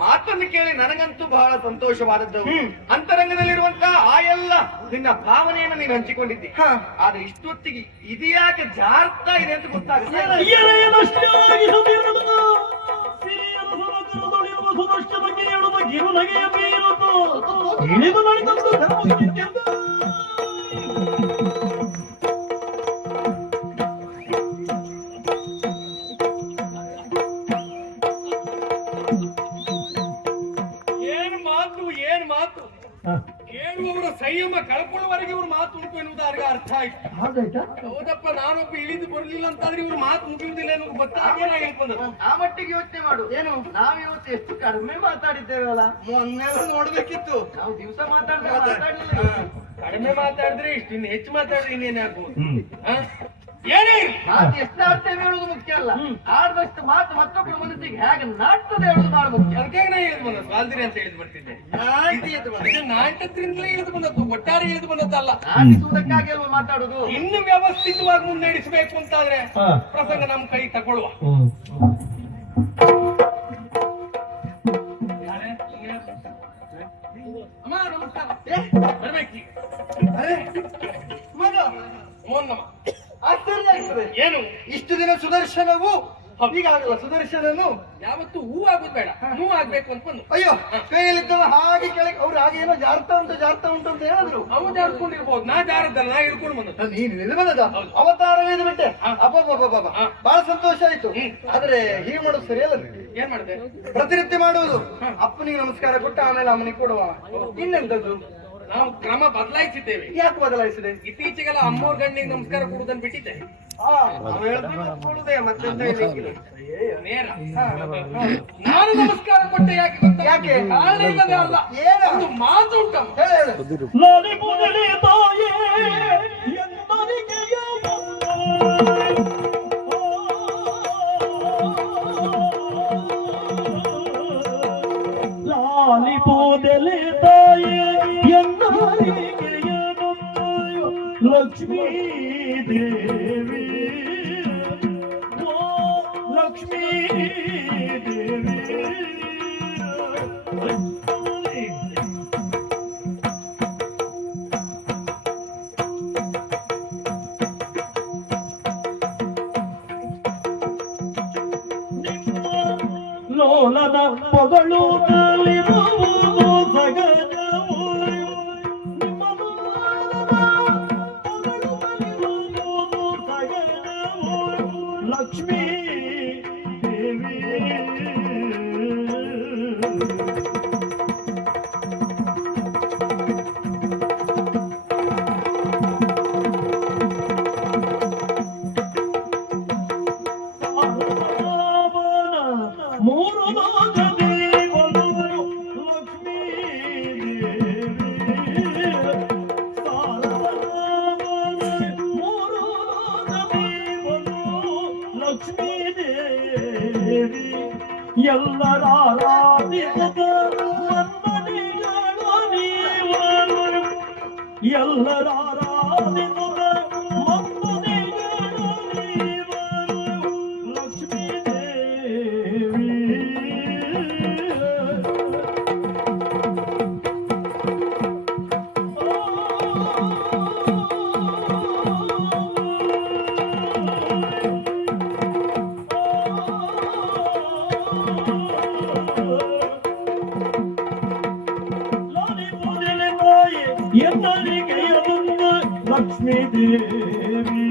ಮಾತನ್ನು ಕೇಳಿ ನನಗಂತೂ ಬಹಳ ಸಂತೋಷವಾದದ್ದು. ಅಂತರಂಗದಲ್ಲಿರುವಂತಹ ಆ ಎಲ್ಲ ನಿನ್ನ ಭಾವನೆಯನ್ನು ನೀನು ಹಂಚಿಕೊಂಡಿದ್ದಿ. ಆದ್ರೆ ಇಷ್ಟೊತ್ತಿಗೆ ಇದ್ಯಾಕೆ ಜಾರ್ತಾ ಇದೆ ಅಂತ ಗೊತ್ತಾಗುತ್ತೆ. ಕೇಳುವವರ ಸಂಯಮ ಕಳ್ಕೊಳ್ಳುವವರೆಗೆ ಇವ್ರ ಮಾತು ಉಂಟು ಎನ್ನುವುದಾರಿಗೆ ಅರ್ಥ ಆಯ್ತು. ಹೌದಪ್ಪ, ನಾನೊಬ್ಬ ಇಳಿದು ಬರಲಿಲ್ಲ ಅಂತಾದ್ರೆ ಇವ್ರ ಮಾತು ಮುಗಿಯುವುದಿಲ್ಲ ಅನ್ನೋದು ಗೊತ್ತಾಗ ಹೇಳ್ಕೊಂಡ್ರು. ಆ ಮಟ್ಟಿಗೆ ಯೋಚನೆ ಮಾಡು. ಏನು ನಾವು ಇವತ್ತು ಎಷ್ಟು ಕಡಿಮೆ ಮಾತಾಡಿದ್ದೇವಲ್ಲ. ಮೊನ್ನೆಲ್ಲ ನೋಡ್ಬೇಕಿತ್ತು. ನಾವು ದಿವಸ ಮಾತಾಡಿದ್ರೆ ಕಡಿಮೆ ಮಾತಾಡಿದ್ರೆ ಇಷ್ಟು, ಇನ್ನು ಹೆಚ್ಚು ಮಾತಾಡಿದ್ರೆ ಇನ್ನೇನೇ ಆಗ್ಬೋದು. ಮಾತು ಎಷ್ಟು ಆಡ್ತೇವೆ ಹೇಳುದು ಮುಖ್ಯ ಅಲ್ಲ, ಆಡ್ದಷ್ಟು ಮಾತು ಮತ್ತೊಬ್ಬರ ಮನಸ್ಸಿಗೆ ಹೇಗೆ ನಾಟ್ತದೆ ಹೇಳುದು ಬಹಳ ಮುಖ್ಯ. ಅದಕ್ಕೆ ನಾ ಇಳಿದು ಬಂದ ಸ್ವಾಲ್ದಿರಿ ಅಂತ ಹೇಳಿದ್ ಬರ್ತಿದ್ದೆ. ನಾಟಕದಿಂದಲೇ ಇಳಿದು ಬಂದದ್ದು, ಒಟ್ಟಾರೆ ಇಳಿದು ಬಂದದ್ದಲ್ಲ. ನಾಟಿಸುವುದಕ್ಕಾಗಿ ಅಲ್ವಾ ಮಾತಾಡುದು. ಇನ್ನು ವ್ಯವಸ್ಥಿತವಾಗಿ ಮುನ್ನಡೆಸಬೇಕು ಅಂತಾದ್ರೆ ಪ್ರಸಂಗ ನಮ್ ಕೈ ತಗೊಳ್ಳುವ. ಅಮ್ಮ ನಮಸ್ಕಾರ, ಬರ್ಬೇಕು. ಆಶ್ಚರ್ಯ ಆಗ್ತದೆ. ಏನು ಇಷ್ಟು ದಿನ ಸುದರ್ಶನವು ಈಗ ಆಗಲ್ಲ. ಸುದರ್ಶನನು ಯಾವತ್ತು ಹೂ ಆಗುದು ಬೇಡ, ಹೂ ಆಗ್ಬೇಕು ಅಂತ ಬಂದು. ಅಯ್ಯೋ, ಕೈಯಲ್ಲಿದ್ದವ ಹಾಗೆ ಕೆಳಗೆ ಅವ್ರು ಹಾಗೆ ಏನೋ ಜಾರ್ತಾ ಉಂಟು ಅಂತ ಹೇಳಿದ್ರು. ಅವು ಜಾರ್ಕೊಂಡಿರ್ಬೋದು, ನಾ ಜಾರದಲ್ಲ, ನಾ ಹಿಡ್ಕೊಂಡು ಬಂದದ್ದು. ನೀನು ಬಂದದ ಅವತಾರ ಇದು ಬಿಟ್ಟೆ. ಅಬ್ಬಬ್ಬಬ್ಬ, ಬಹಳ ಸಂತೋಷ ಆಯ್ತು. ಆದ್ರೆ ಹೀಗೆ ಮಾಡೋದು ಸರಿಯಲ್ಲ. ಏನ್ ಮಾಡಿದೆ? ಪ್ರತಿನಿತ್ಯ ಮಾಡುವುದು. ಅಪ್ಪನಿಗೆ ನಮಸ್ಕಾರ ಕೊಟ್ಟು ಆಮೇಲೆ ಅಮ್ಮನಿಗೆ ಕೊಡುವ. ಇನ್ನೆಂತದ್ದು? ನಾವು ಕ್ರಮ ಬದಲಾಯಿಸಿದ್ದೇವೆ. ಯಾಕೆ ಬದಲಾಯಿಸಿದೆ? ಇತ್ತೀಚೆಗೆಲ್ಲ ಅಮ್ಮೋರ್ ಗಂಡಿಗೆ ನಮಸ್ಕಾರ ಕೊಡುವುದನ್ನು ಬಿಟ್ಟಿದ್ದೆ. ನೇರ ನಾನು ನಮಸ್ಕಾರ ಕೊಟ್ಟೆ. ಯಾಕೆ ಗೊತ್ತಾ? ಯಾಕೆ? ಕಾರಣ ಇಲ್ಲದೆ ಅಲ್ಲ, ಒಂದು ಮಾತು ಉಂಟಮ್ಮ. ಲಾಲಿಪೋದಲೆ ತಾಯೇ ಲಕ್ಷ್ಮೀ ದೇವಿ, ಓ ಲಕ್ಷ್ಮೀ ದೇವಿ. ನಿಮ್ಮ ಲೋಲನ ಪಗಳು ಲಕ್ಷ್ಮೀ ದೇವಿ. ಮೂರು ಲೋಕದಿ ಒಂದು ಲಕ್ಷ್ಮೀ ದೇವಿ ಎಲ್ಲರ ಆರಾಧಿಸದ ವಂದನೆಗಳು ನೀವರು, ಎಲ್ಲರ ಆರಾಧಿಸದ ವಂದನೆಗಳು ನೀವರು ಲಕ್ಷ್ಮೀ ದೇವಿ. ಲಕ್ಷ್ಮೀ ದೇವಿ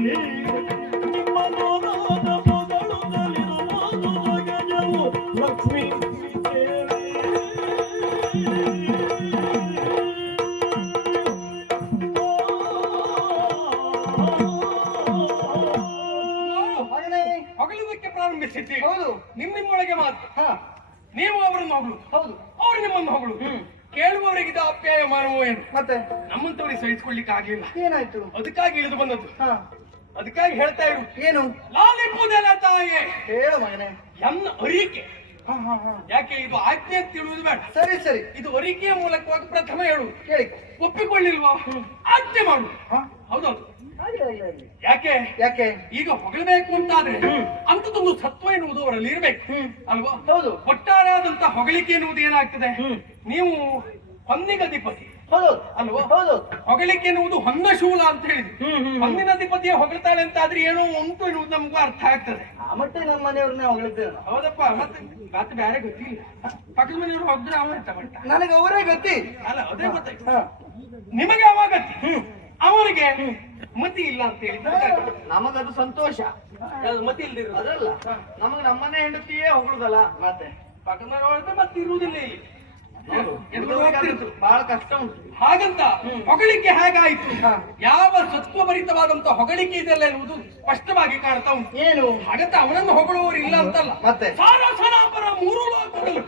ನಿಮ್ಮ ನೋಡದ ಪದಳು ನಲಿರುವ ಗಜವು ಲಕ್ಷ್ಮೀ ದೇವಿ. ಹೊಗಳಿದಕ್ಕೆ ಪ್ರಾರಂಭಿಸಿದ್ದೀವಿ. ಹೌದು, ನಿಮ್ಮೊಳಗೆ ಮಾತು. ನೀವು ಅವರನ್ನು ಹೊಗಳು, ಹೌದು, ಅವರು ನಿಮ್ಮನ್ನು ಹೊಗಳು. ಕೇಳುವವರಿಗಿದ ಅಪ್ಯಾಯ ಮಾನವೋ ಏನು? ಮತ್ತೆ ನಮ್ಮಂತವರಿಗೆ ಸಹಿಸಿಕೊಳ್ಳಿಕ್ಕೆ ಆಗ್ಲಿಲ್ಲ. ಏನಾಯ್ತು? ಅದಕ್ಕಾಗಿ ಇಳಿದು ಬಂದದ್ದು. ಅದಕ್ಕಾಗಿ ಹೇಳ್ತಾ ಇರು. ಏನು? ಲಾಲಿಪುದೆಲ ತಾಯೇ ಹೇಳು ಮಗನೇ. ಎನ್ನ ಅರಿಕೆ. ಯಾಕೆ ಇದು ಆಜ್ಞೆ ಅಂತ ತಿಳುವುದು ಬೇಡ. ಸರಿ ಸರಿ, ಇದು ಅರಿಕೆಯ ಮೂಲಕವಾಗಿ ಪ್ರಥಮ ಹೇಳು. ಕೇಳಿ. ಒಪ್ಪಿಕೊಳ್ಳಿಲ್ವಾ? ಆಜ್ಞೆ ಮಾಡು. ಹೌದೌದು, ಯಾಕೆ ಯಾಕೆ ಈಗ ಹೊಗಳಬೇಕು ಅಂತಾದ್ರೆ ಅಂತದೊಂದು ಸತ್ವ ಎನ್ನುವುದು ಅವರಲ್ಲಿ ಇರ್ಬೇಕು ಅಲ್ವಾ? ಹೌದು ಒಟ್ಟಾರೆಯಾದಂತ ಹೊಗಳಿಕೆ ಎನ್ನುವುದು ಏನಾಗ್ತದೆ, ನೀವು ಹೊನ್ನಿಗಧಿಪತಿ ಹೌದು ಅಲ್ವಾ? ಹೌದು ಹೊಗಳಿಕೆ ಎನ್ನುವುದು ಹೊನ್ನಶೂಲ ಅಂತ ಹೇಳಿದ್ರು. ಹೊನ್ನಿನ ಅಧಿಪತಿಯ ಹೊಗಳ್ತಾಳೆ ಅಂತ ಆದ್ರೆ ಏನೋ ಉಂಟು ಎನ್ನುವುದು ನಮಗೂ ಅರ್ಥ ಆಗ್ತದೆ. ಆ ಮಟ್ಟ ನಮ್ಮ ಮನೆಯವ್ರನ್ನ ಹೊಗಳಿದ್ದೇವೆ ನಾವು. ಹೌದಪ್ಪ, ಮತ್ತೆ ಬೇರೆ ಗೊತ್ತಿಲ್ಲ. ಪಕ್ಕದ ಮನೆಯವರು ಹೊಗ್ದ್ರೆ ಅವನ ಎಂತ ಮಟ್ಟ ನನಗೆ ಅವರೇ ಗತಿ. ಅಲ್ಲ, ಅದೇ ಗೊತ್ತಾಯ್ತು. ಹ. ನಿಮಗೆ ಅವಾಗ ಅವನಿಗೆ ಮತಿ ಇಲ್ಲ ಅಂತ ಹೇಳಿ ನಮಗದು ಸಂತೋಷ. ಮತಿ ಇಲ್ದಿರು ಅದಲ್ಲ ನಮಗ್ ನಮ್ಮನೆ ಹೆಂಡತಿಯೇ ಹೊಗಳದಲ್ಲ ಮತ್ತೆ ಪಕ್ಕದ ಹೊಡೆದ್ರೆ ಮತ್ತೆ ಇರುವುದಿಲ್ಲ ಇಲ್ಲಿ. ಎದುರು ಹೋಗ್ತಿರ್ತು. ಬಹಳ ಕಷ್ಟ ಉಂಟು. ಹಾಗಂತ ಹೊಗಳಿಕೆ ಹೇಗಾಯ್ತು, ಹ. ಯಾವ ಸತ್ವಭರಿತವಾದಂತ ಹೊಗಳಿಕೆ ಇದೆಲ್ಲ ಎನ್ನುವುದು ಸ್ಪಷ್ಟವಾಗಿ ಕಾಣ್ತಾ ಉಂಟು. ಏನು ಹಾಗಂತ ಅವನನ್ನು ಹೊಗಳುವವರು ಇಲ್ಲ ಅಂತಲ್ಲ. ಮತ್ತೆ ಸಾರಸನಾಪರ ಮೂರು ಲೋಕಗಳು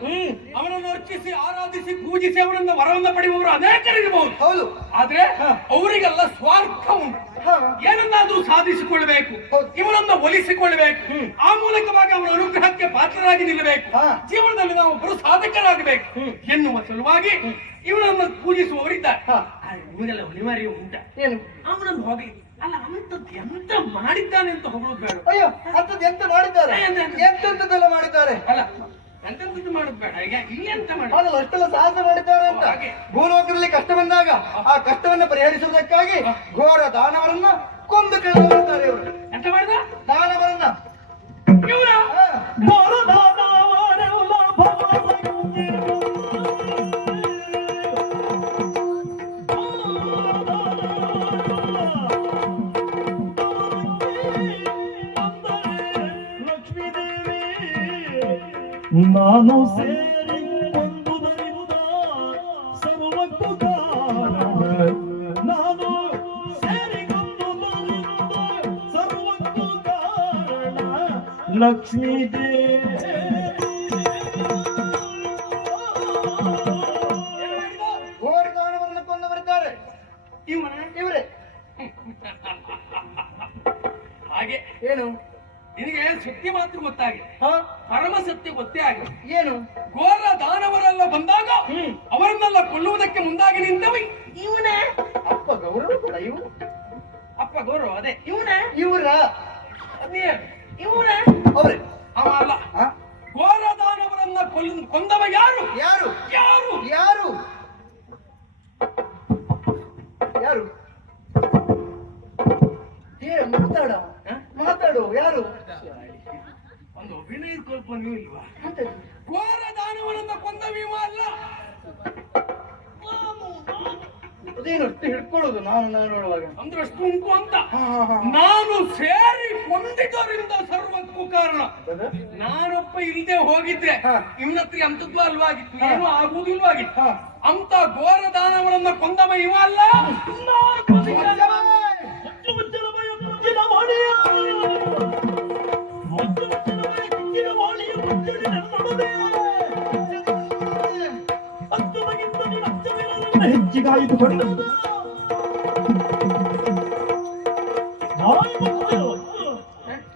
ಅವನನ್ನು ಅರ್ಚಿಸಿ ಆರಾಧಿಸಿ ಪೂಜಿಸಿ ಅವನನ್ನು ವರವನ್ನು ಪಡೆಯುವವರು ಅನೇಕರಿರಬಹುದು. ಹೌದು ಆದ್ರೆ ಹ. ಅವರಿಗೆಲ್ಲ ಸ್ವಾರ್ಥ ಉಂಟು. ಹ. ಏನನ್ನಾದ್ರೂ ಸಾಧಿಸಿಕೊಳ್ಳಬೇಕು, ಹೌದು. ಇವನನ್ನು ಒಲಿಸಿಕೊಳ್ಳಬೇಕು, ಆ ಮೂಲಕವಾಗಿ ಅವನ ಅನುಗ್ರಹಕ್ಕೆ ಪಾತ್ರರಾಗಿ ನಿಲ್ಲಬೇಕು, ಹ. ಜೀವನದಲ್ಲಿ ನಾವು ಒಬ್ಬರು ಸಾಧಕರಾಗಬೇಕು ಎನ್ನುವ ಸಲುವಾಗಿ ಇವನನ್ನು ಪೂಜಿಸುವವರಿದ್ದಾರೆ. ಹ. ನಿಮಗೆಲ್ಲ ಅನಿವಾರ್ಯ ಉಂಟ ಏನು ಅವನನ್ನು ಹೋಗಿ ಅಲ್ಲ ಅಂತದ್ದು ಎಂತ ಮಾಡಿದ್ದಾನೆ ಅಂತ ಹೊಗಳೋದು ಬೇಡ. ಅಯ್ಯೋ ಅಂತದ್ದು ಎಂತ ಮಾಡಿದ್ದಾರೆ, ಎಂತ? ಎಂತೆಂತದೆಲ್ಲ ಮಾಡಿದ್ದಾರೆ. ಅಲ್ಲ ಎಂತೆಂತದ್ದು ಮಾಡೋದು ಬೇಡ. ಈಗ ಇಲ್ಲಿ ಎಂತ ಮಾಡಿ ಆಗಲ್ಲ ಅಷ್ಟೆಲ್ಲ ಸಾಹಸ ಮಾಡಿದ್ದಾರೆ ಅಂತ. ಹಾಗೆ. ಭೂಲೋಕದಲ್ಲಿ ಕಷ್ಟ ಬಂದಾಗ ಆ ಕಷ್ಟವನ್ನು ಪರಿಹರಿಸುವುದಕ್ಕಾಗಿ ಘೋರ ದಾನವರನ್ನ ಕೊಂದು ಕೆಳಗಿದ್ದಾರೆ ಇವರು. ಎಂತ ಮಾಡಿದ ದಾನವರನ್ನ ಇವರ ಹ. ಬರದಾದವರೆಲ್ಲ ಭವಸಂಗಿರು. ಲಕ್ಷ್ಮೀದೇವಿ ನಾನು ಸೇರಿ ಕೊಂದುದರಿಂದ ಸರ್ವಕ್ಕೂ ಕಾರಣ. ನಾನು ಸೇರಿಕೊಂದುದರಿಂದ ಸರ್ವಕ್ಕೂ ಕಾರಣ ಲಕ್ಷ್ಮೀದೇವಿ. ಘೋರ ದಾನವರನ್ನ ಕೊಂದು ಬರುತ್ತಾರೆ ಇವನ ಇವರೇ. ಹಾಗೆ ಏನು ನಿನಗೆ ಸತ್ಯ ಮಾತ್ರ ಗೊತ್ತಾಗಿದೆ, ಹ ಪರಮ ಸತ್ಯ ಗೊತ್ತೇ ಆಗಿದೆ. ಏನು ಘೋರ ದಾನವರೆಲ್ಲ ಬಂದಾಗ ಅವರನ್ನೆಲ್ಲ ಕೊಲ್ಲುವುದಕ್ಕೆ ಮುಂದಾಗಿ ನಿಂತವ ಇವನೇ. ಅಪ್ಪ ಗೌರವ ಕೂಡ ಇವರು. ಅಪ್ಪ ಗೌರವ ಅದೇ ಇವನೇ. ಇವರ ಅದೇ ಇವನೇ. ಅವರೇ ಅವ ಅಲ್ಲ. ಹ? ಘೋರ ದಾನವರನ್ನ ಕೊಂದವ ಯಾರು ಯಾರು ಯಾರು ಯಾರು ಯಾರು ಏ ಮಾತಾಡ ಮಾತಾಡು ಯಾರು ಒಂದು ಅಭಿನಯ ಕಲ್ಪನೆ ಇಲ್ವಾ? ಮಾತಾಡು. ಘೋರ ದಾನವರನ್ನ ಕೊಂದವ ಅಲ್ಲ. ಅದೇನು ಅಷ್ಟು ಹಿಡ್ಕೊಳ್ಳೋದು ನಾನು ನೋಡುವಾಗ. ಅಂದ್ರೆ ಅಷ್ಟು ಉಂಟು ಅಂತ. ಹ, ಹ, ಹ. ನಾನು ಸೇರಿ ಕೊಂದಿದ್ದರಿಂದ ಸರ್ವಕ್ಕೂ ಕಾರಣ. ನಾನೊಬ್ಬ ಇಲ್ಲದೆ ಹೋಗಿದ್ರೆ ಹ. ಇವನತ್ರ ಅಂತದ್ದು ಅಲ್ವಾಗಿತ್ತು, ಏನು ಆಗುವುದಿಲ್ವಾಗಿತ್ತು. ಹ. ಅಂತ ಘೋರ ದಾನವರನ್ನ ಕೊಂದವ ಇವ ಅಲ್ಲ. ಹೆಚ್ಚಿಗಾಯಿದುಕೊಂಡು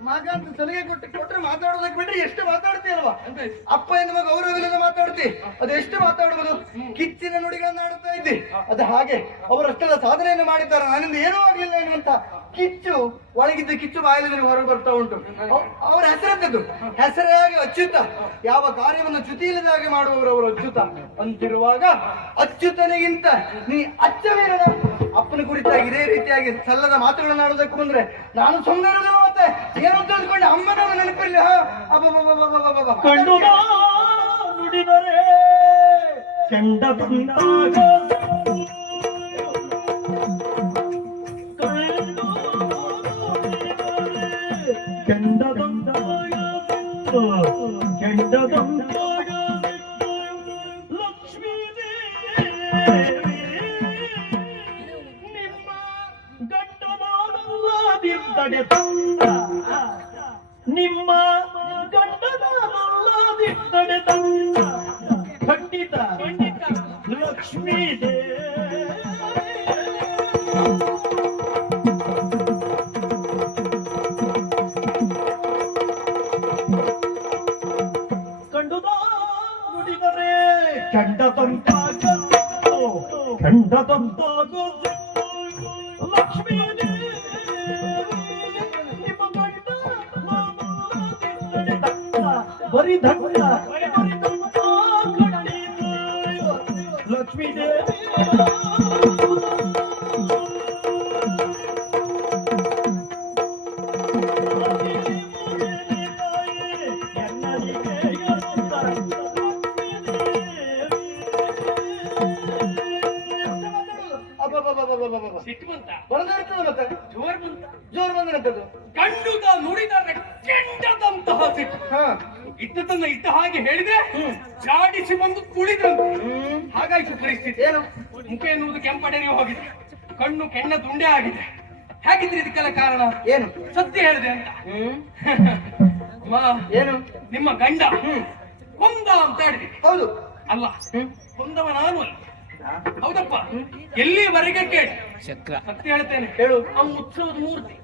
ಮಗ ಅಂತ ಸಲಿಗೆ ಕೊಟ್ರೆ ಮಾತಾಡೋದಕ್ಕೆ ಬಿಟ್ರೆ ಎಷ್ಟು ಮಾತಾಡ್ತೀಯಲ್ವಾ? ಅಂತ ಅಪ್ಪ ಎನ್ನುವ ಗೌರವವಿಲ್ಲದೆ ಮಾತಾಡ್ತಿ, ಅದೆಷ್ಟು ಮಾತಾಡುವುದು? ಕಿಚ್ಚಿನ ನುಡಿಗಳನ್ನ ಆಡುತ್ತಾ ಇದ್ದಿ. ಅದು ಹಾಗೆ ಅವರಷ್ಟೆಲ್ಲ ಸಾಧನೆಯನ್ನು ಮಾಡಿದ್ದಾರೆ, ನನ್ನಿಂದ ಏನೂ ಆಗ್ಲಿಲ್ಲ ಎನ್ನುವಂತ ಕಿಚ್ಚು, ಒಳಗಿದ್ದ ಕಿಚ್ಚು ಬಾಯಲ್ಲಿ ಹೊರಗೆ ಬರ್ತಾ ಉಂಟು. ಅವರ ಹೆಸರದ್ದು ಹೆಸರಾಗಿ ಅಚ್ಯುತ, ಯಾವ ಕಾರ್ಯವನ್ನು ಚ್ಯುತಿ ಇಲ್ಲದ ಹಾಗೆ ಮಾಡುವವರು ಅವರು ಅಚ್ಯುತ ಅಂತಿರುವಾಗ ಅಚ್ಯುತನಿಗಿಂತ ನೀ ಅಚ್ಚವೀರನ ಅಪ್ಪನ ಕುರಿತಾಗಿ ಇದೇ ರೀತಿಯಾಗಿ ಸಲ್ಲದ ಮಾತುಗಳನ್ನು ಆಡೋದಕ್ಕೆ ಬಂದ್ರೆ ನಾನು ಸುಮ್ಮನೆ ಮತ್ತೆ ಏನು ತಿಳ್ಕೊಂಡು ಅಮ್ಮನ ನೆನಪಿಲ್ಲ. ಕಂಡು ನುಡಿದರೆ ಕೆಂಡ ಬಂದಾಗ ಕೆಂಡದೊಂದಾಗ ಕೆಂಡದೊಂದಾಗ ಲಕ್ಷ್ಮೀದೇವಿ ನಿಮ್ಮ ಗಂಡನಾದಲ್ಲದಿದ್ದಡೆ ತಂದ, ನಿಮ್ಮ ಗಂಡನಾದಲ್ಲದಿದ್ದಡೆ ತಂದ ಖಂಡಿತ ಲಕ್ಷ್ಮೀದೇವಿ. ಖಂಡದಂತಾಗ ಲಕ್ಷ್ಮೀ ಬರೀ ದಂಡ ಲಕ್ಷ್ಮೀ ದೇವಿ ಅಬ್ಬಬ್ಬಬ್ಬಬ್ಬಬ್ಬಬ್ಬ. ಸಿಟ್ಟು ಬಂತ ಬರದೇ ಇರ್ತದೆ ಮತ್ತೆ ಜೋರ್ ಬಂತ ಜೋರು ಬಂದಿರತ್ತದು. ಕಂಡುದ ನುಡಿದ ಕೆಂಡದಂತಹ ಸಿಟ್ಟು ಹಾ ಇದ್ದದನ್ನ ಇದ್ದ ಹಾಗೆ ಹೇಳಿದ್ರೆ ಚಾಡಿಸಿ ಬಂದು ಕುಳಿದ್ರಂತೆ ಹಾಗಾಯ್ತು ಪರಿಸ್ಥಿತಿ. ಏನು ಮುಖ ಎನ್ನುವುದು ಕೆಂಪಡೆರಿ ಹೋಗಿದೆ, ಕಣ್ಣು ಕೆಣ್ಣ ದುಂಡೆ ಆಗಿದೆ. ಹೇಗಿದ್ರೆ ಇದಕ್ಕೆಲ್ಲ ಕಾರಣ ಏನು ಸತ್ಯ ಹೇಳಿದೆ ಅಂತ. ಅಮ್ಮ, ಏನು ನಿಮ್ಮ ಗಂಡ ಕೊಂದ ಅಂತ ಹೇಳಿದೆ. ಹೌದು ಅಲ್ಲ, ಕೊಂದವ ನಾನು ಅಲ್ಲ. ಹೌದಪ್ಪ, ಎಲ್ಲಿವರೆಗೆ ಕೇಳಿ ಸತ್ಯ ಹೇಳ್ತೇನೆ. ಹೇಳು. ಅವ್ನು ಉತ್ಸವದ ಮೂರ್ತಿ,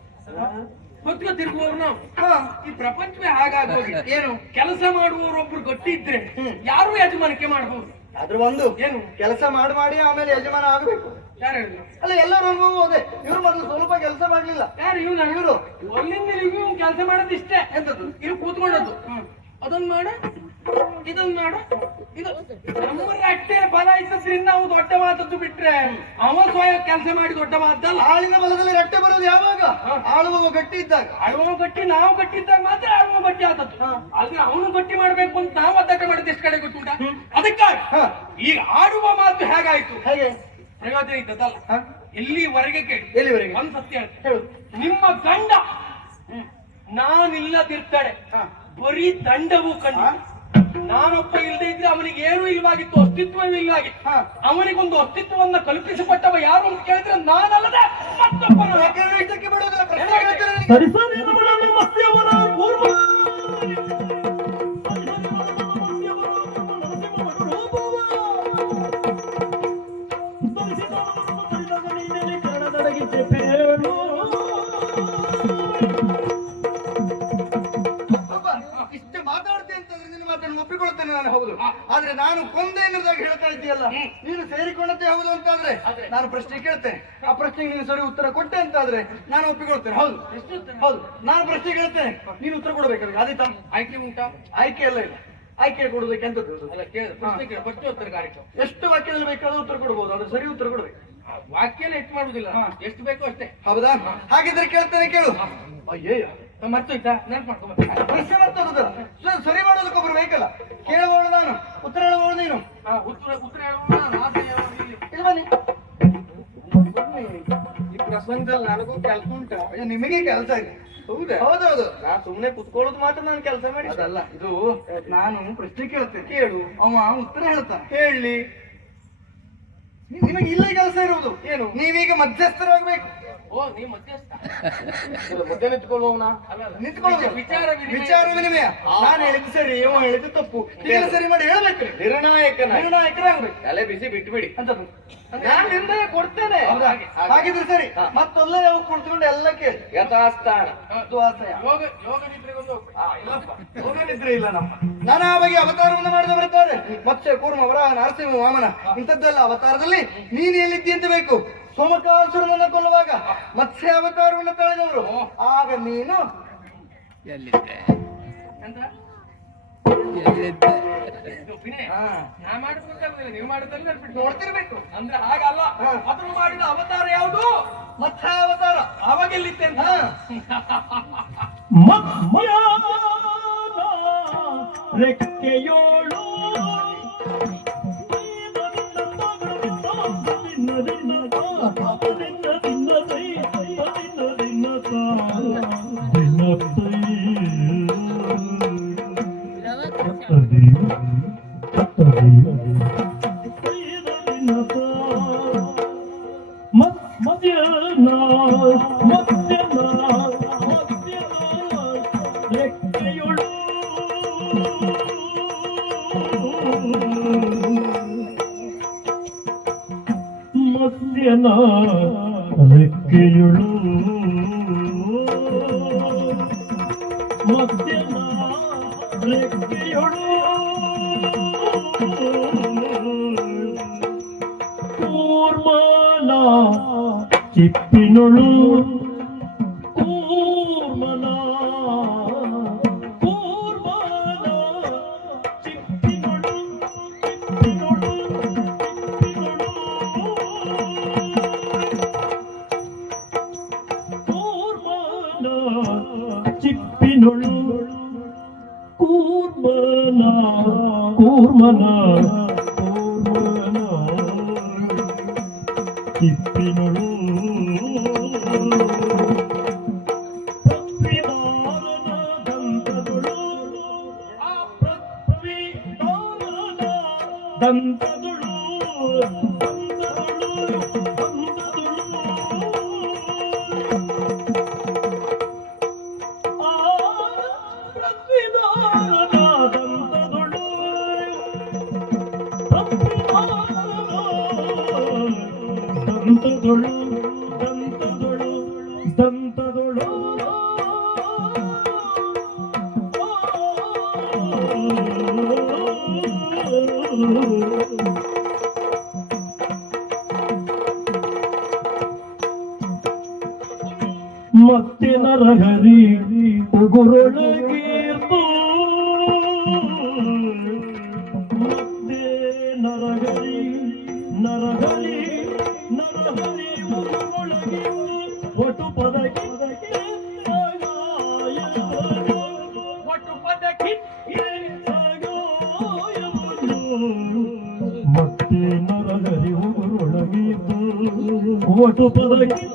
ಹೊತ್ತು ತಿರುಗುವವರು ನಾವು. ಹಾ ಈ ಪ್ರಪಂಚವೇ ಹಾಗಾಗಿ ಏನು ಕೆಲಸ ಮಾಡುವವರೊಬ್ರು ಗಟ್ಟಿ ಇದ್ರೆ ಯಾರು ಯಜಮಾನಿಕೆ ಮಾಡಬಹುದು. ಅದ್ರ ಒಂದು ಏನು ಕೆಲಸ ಮಾಡಿ ಮಾಡಿ ಆಮೇಲೆ ಯಜಮಾನ ಆಗ್ಬೇಕು. ಯಾರು ಹೇಳಿದ್ರು? ಅಲ್ಲ ಎಲ್ಲರೂ ಅನುಭವ ಅದೇ. ಇವ್ರು ಮೊದಲು ಸ್ವಲ್ಪ ಕೆಲಸ ಮಾಡ್ಲಿಲ್ಲ. ಯಾರು ಇವ್ನು? ಇವರು ಅಲ್ಲಿಂದ ಇವ್ನು ಕೆಲಸ ಮಾಡೋದು ಇಷ್ಟೇ. ಎಂತದ್ದು ಇವ್ರು ಕೂತ್ಕೊಂಡದ್ದು ಅದೊಂದು ಮಾಡ ಇದೊಂದು ಮಾಡ ಇದು ನಮ್ಮ ಅಟ್ಟೆ ಬಲ ಇದ್ದದ್ರಿಂದ ನಾವು ದೊಡ್ಡ ಮಾತದ್ದು ಬಿಟ್ರೆ ಅವ ಸ್ವಯಂ ಕೆಲಸ ಮಾಡಿ ದೊಡ್ಡ ಮಾತಲ್ಲ. ಆಳಿನ ಬಲದಲ್ಲಿ ರಟ್ಟೆ ಬರೋದು ಯಾವಾಗ ಆಳುವ ಗಟ್ಟಿ ಇದ್ದಾಗ. ಆಳುವ ಗಟ್ಟಿ ನಾವು ಗಟ್ಟಿದ್ದಾಗ ಮಾತ್ರ ಆಳುವ ಗಟ್ಟಿ ಆದದ್ದು. ಆದ್ರೆ ಅವನು ಗಟ್ಟಿ ಮಾಡ್ಬೇಕು ಅಂತ ನಾವು ಒದ್ದಾಟ ಮಾಡಿದ ಎಷ್ಟು ಕಡೆ ಗೊತ್ತುಂಟ. ಅದಕ್ಕಾಗಿ ಈಗ ಆಡುವ ಮಾತು ಹೇಗಾಯ್ತು, ಹೇಗೆ ಪ್ರಯೋಜನ ಇದ್ದದಲ್ಲ. ಎಲ್ಲಿವರೆಗೆ ಕೇಳಿ, ಎಲ್ಲಿವರೆಗೆ ಒಂದ್ ಸತ್ಯ ಹೇಳ್ತೀನಿ. ಹೇಳು. ನಿಮ್ಮ ಗಂಡ ನಾನಿಲ್ಲದಿರ್ತಾಳೆ ಬರೀ ದಂಡವು ಕಂಡು. ನಾನೊಬ್ಬ ಇಲ್ಲದೆ ಇದ್ರೆ ಅವನಿಗೆ ಏನೂ ಇಲ್ವಾಗಿತ್ತು, ಅಸ್ತಿತ್ವವೂ ಇಲ್ವಾಗಿತ್ತು. ಅವನಿಗೊಂದು ಅಸ್ತಿತ್ವವನ್ನ ಕಲ್ಪಿಸಿಕೊಟ್ಟವ ಯಾರು ಅಂತ ಕೇಳಿದ್ರೆ ನಾನಲ್ಲದೆ ಮತ್ತೊಬ್ಬರು. ಇದಕ್ಕೆ ಬಿಡೋದಿಲ್ಲ. ಪ್ರಶ್ನೆ ಕೇಳ್ತಾರೆ ನನಗೆ. ಸರಿಸನೇನು ಬಿಡಲು ಮತ್ಯವರ ಪೂರ್ವ ಇಷ್ಟು ಮಾತಾಡ್ತೆ ಅಂತಂದ್ರೆ ನಿನ್ನ ಮಾತನ್ನು ಒಪ್ಪಿಕೊಳ್ತೇನೆ ನಾನು. ಹೌದು, ಆದ್ರೆ ನಾನು ಕೊಂದೆ ಎನ್ನುವುದಾಗಿ ಹೇಳ್ತಾ ಇದ್ದೀಯಲ್ಲ, ನೀನು ಸೇರಿಕೊಂಡಂತೆ ಹೌದು ಅಂತಾದ್ರೆ ನಾನು ಪ್ರಶ್ನೆ ಕೇಳ್ತೇನೆ. ಆ ಪ್ರಶ್ನೆಗೆ ನೀನು ಸರಿ ಉತ್ತರ ಕೊಟ್ಟೆ ಅಂತಾದ್ರೆ ನಾನು ಒಪ್ಪಿಕೊಳ್ತೇನೆ. ಹೌದು ಹೌದು, ನಾನು ಪ್ರಶ್ನೆ ಕೇಳ್ತೇನೆ, ನೀನು ಉತ್ತರ ಕೊಡಬೇಕು. ಆದೀತಾ? ಆಯ್ಕೆ ಉಂಟಾ? ಆಯ್ಕೆ ಎಲ್ಲ ಇಲ್ಲ. ಆಯ್ಕೆ ಕೊಡೋದಕ್ಕೆ ಅಂತ ಅಲ್ಲ, ಕೇಳ ಪ್ರಶ್ನೆ ಕೇಳ, ಪ್ರಶ್ನೋತ್ತರ ಕಾರ್ಯಕ್ರಮ. ಎಷ್ಟು ವಾಕ್ಯದಲ್ಲಿ ಬೇಕಾದ್ರೂ ಉತ್ತರ ಕೊಡಬಹುದು, ಅದು ಸರಿ ಉತ್ತರ ಕೊಡಬೇಕು. ವಾಕ್ಯನ ಹೆಚ್ಚು ಮಾಡುದಿಲ್ಲ, ಎಷ್ಟು ಬೇಕೋ ಅಷ್ಟೇ. ಹೌದಾ? ಹಾಗಿದ್ರೆ ಕೇಳ್ತೇನೆ, ಕೇಳು. ಅಯ್ಯಯ್ಯ, ಮರ್ತೋಯ್ತಾ? ನೆನಪು ಮಾಡ್ಕೊಂಬ. ಪ್ರಶ್ನೆ ಬರ್ತದ ಸರಿ ಮಾಡೋದಕ್ಕೆ ಒಬ್ರು ಬೇಕಲ್ಲ. ಕೇಳುವವಳು ನಾನು, ಉತ್ತರ ಹೇಳುವವಳು ನೀನು. ಉತ್ತರ ಹೇಳುವ ಇಲ್ಲಿ ಬನ್ನಿ. ಈ ಪ್ರಸಂಗದಲ್ಲಿ ನನಗೂ ಕೆಲಸ ಉಂಟ. ಅಯ್ಯೋ, ನಿಮಗೆ ಕೆಲಸ ಇದೆ. ಹೌದಾ? ಹೌದೌದು. ನಾ ಸುಮ್ನೆ ಕುತ್ಕೊಳ್ಳೋದು ಮಾತ್ರ ನಾನು ಕೆಲಸ ಮಾಡಿ. ಅದಲ್ಲ, ಇದು ನಾನು ಪ್ರಶ್ನೆ ಕೇಳ್ತೇನೆ, ಕೇಳು. ಅವ ಉತ್ತರ ಹೇಳ್ತಾನೆ, ಹೇಳಿ. ನಿಮಗೆ ಇಲ್ಲೇ ಕೆಲಸ ಇರುವುದು ಏನು, ನೀವೀಗ ಮಧ್ಯಸ್ಥರಾಗಬೇಕು. ಓ, ನೀ ಮಧ್ಯಸ್ಥ ಮಧ್ಯ ನಿಂತ್ಕೊಳ್ಳುವವನ? ನಿಂತ್ಕೊಳ್ಳೋದು ವಿಚಾರ ವಿನಿಮಯ. ನಾನು ಹೇಳಿದ್ದು ಸರಿ, ಇವ ಹೇಳಿದ್ದು ತಪ್ಪು, ಈಗ ಸರಿ ಮಾಡಿ ಹೇಳ್ಬೇಕು. ನಿರ್ಣಾಯಕರಾಗಬೇಕು. ತಲೆ ಬಿಸಿ ಬಿಟ್ಬಿಡಿ ಅಂತದ್ದು ನಾನು ನಿರ್ಣಯ ಕೊಡ್ತೇನೆ. ಹೌದಾ? ಹಾಗಿದ್ರೆ ಸರಿ, ಮತ್ತೊಲ್ಲೇ ಹೋಗಿ ಕುಳಿತುಕೊಂಡು ಎಲ್ಲ ಕೇಳಿ. ಯಥಾಸ್ಥಾನ ದ್ವಾಸಯ. ಯೋಗ ಯೋಗ ನಿದ್ರೆಗೊಂದು ಇಲ್ಲಪ್ಪ, ಹೋಗಲಿದ್ರೆ ಇಲ್ಲ. ನಮ್ಮ ನಾನಾ ಬಗೆಯ ಅವತಾರವನ್ನು ಮಾಡಿದ ಬರ್ತಾರೆ. ಮತ್ಸ್ಯ, ಕೂರ್ಮ, ವರಾಹ, ನರಸಿಂಹ, ವಾಮನ, ಇಂಥದ್ದೆಲ್ಲ ಅವತಾರದಲ್ಲಿ ನೀನು ಎಲ್ಲಿದ್ದಿ ಅಂತ ಬೇಕು. ಸೋಮಕಾಸುರನನ್ನು ಕೊಲ್ಲುವಾಗ ಮತ್ಸ್ಯ ಅವತಾರವನ್ನು ತಾಳಿದವರು, ಆಗ ನೀನು ಅಂತ ನಾ ಮಾಡಿದ್ರೆ ನೀವು ಮಾಡಿದ್ರೆ ನೆನ್ಪಿಟ್ಟು ನೋಡ್ತಿರ್ಬೇಕು. ಅಂದ್ರೆ ಹಾಗಲ್ಲ, ಅದನ್ನು ಮಾಡಿದ ಅವತಾರ ಯಾವುದು? ಮತ್ಸ್ಯ ಅವತಾರ. ಅವಾಗೆಲ್ಲಿತ್ತೆ ಅಂತ ರೆಕ್ಕೆಯೋಳು ರೆಕ್ಕೆಯೋಳು ಮತ್ಸ್ಯನ ರೆಕ್ಕೆಯುಳು ಮತ್ಸ್ಯನ ರೆಕ್ಕೆಯುಳು ಕೂರ್ಮನ ಚಿಪ್ಪಿನುಳು ಕೂರ್ಮನ ಕೂರ್ಮನ ಕಿಪ್ಪಿನಳು ಪೃಥ್ವಿದಾರನ ದಂತದಳು ಆ ಪೃಥ್ವಿದಾರನ ದಂತದಳು ದಂತದೊಳು ದಂತದೊಳು ದಂತದೊಳು ಮತ್ತೆ ನರಹರಿ ಉಗುರೊಳಗೀರ್ತು ಮತ್ತೆ ನರಹರಿ ನರಹರಿ ನರಹರಿ ಉಗುರೊಳಗೀರ್ತು ಒಟ್ಟು ಪದಕ್ಕೆ ಒಟ್ಟು ಪದಕ್ಕೆ ಮತ್ತೆ ನರಹರಿ ಉಗುರೊಳಗೀರ್ತು ಒಟ್ಟು ಪದಕ್ಕೆ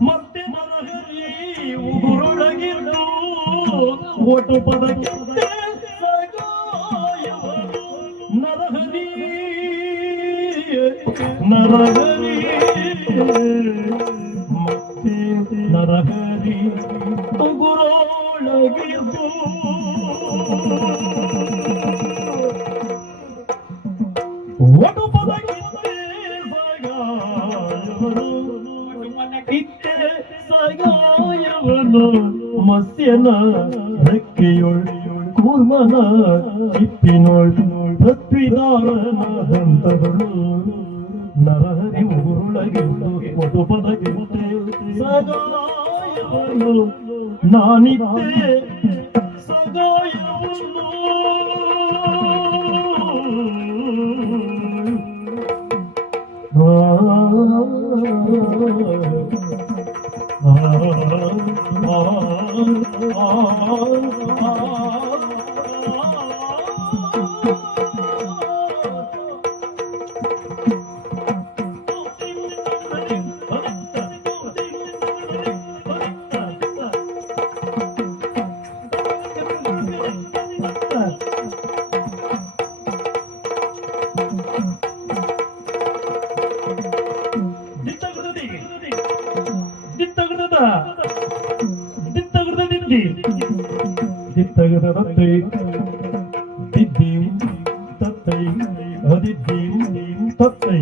ಮತ್ತೆ ನರಹರಿ ಉಗುರೊಳಗಿದ್ದು ಒಟ್ಟು ಪದಕ್ಕೆ ನರಹರಿ ನರಹರಿ ಮತ್ತೆ ನರಹರಿ ಉಗುರೊಳಗಿದ್ದು ಒಟ್ಟು ಪದಕ್ಕೆ ಇತ್ತೆ ಸಗಾಯವನು ಮತ್ಸ್ಯನ ರೆಕ್ಕೆಯೊಳ್ ಕೂರ್ಮನ ಚಿಪ್ಪಿನೊಳ್ ಪೃಥ್ವಿದಾರನ ದಂತಗಳು ನರಹರಿ ಉಗುರುಳಗಿದ್ದು ಒಟ್ಟು ಪದಗಿರುತ್ತೆ ಸಗಾಯವನು ನಾನಿದ್ದೆ ಸಗಾಯವನು ದಿತ್ತಗದತ್ತೈ ದಿದ್ದಿ ತತ್ತೈ ಅದಿದ್ದಿ ತತ್ತೈ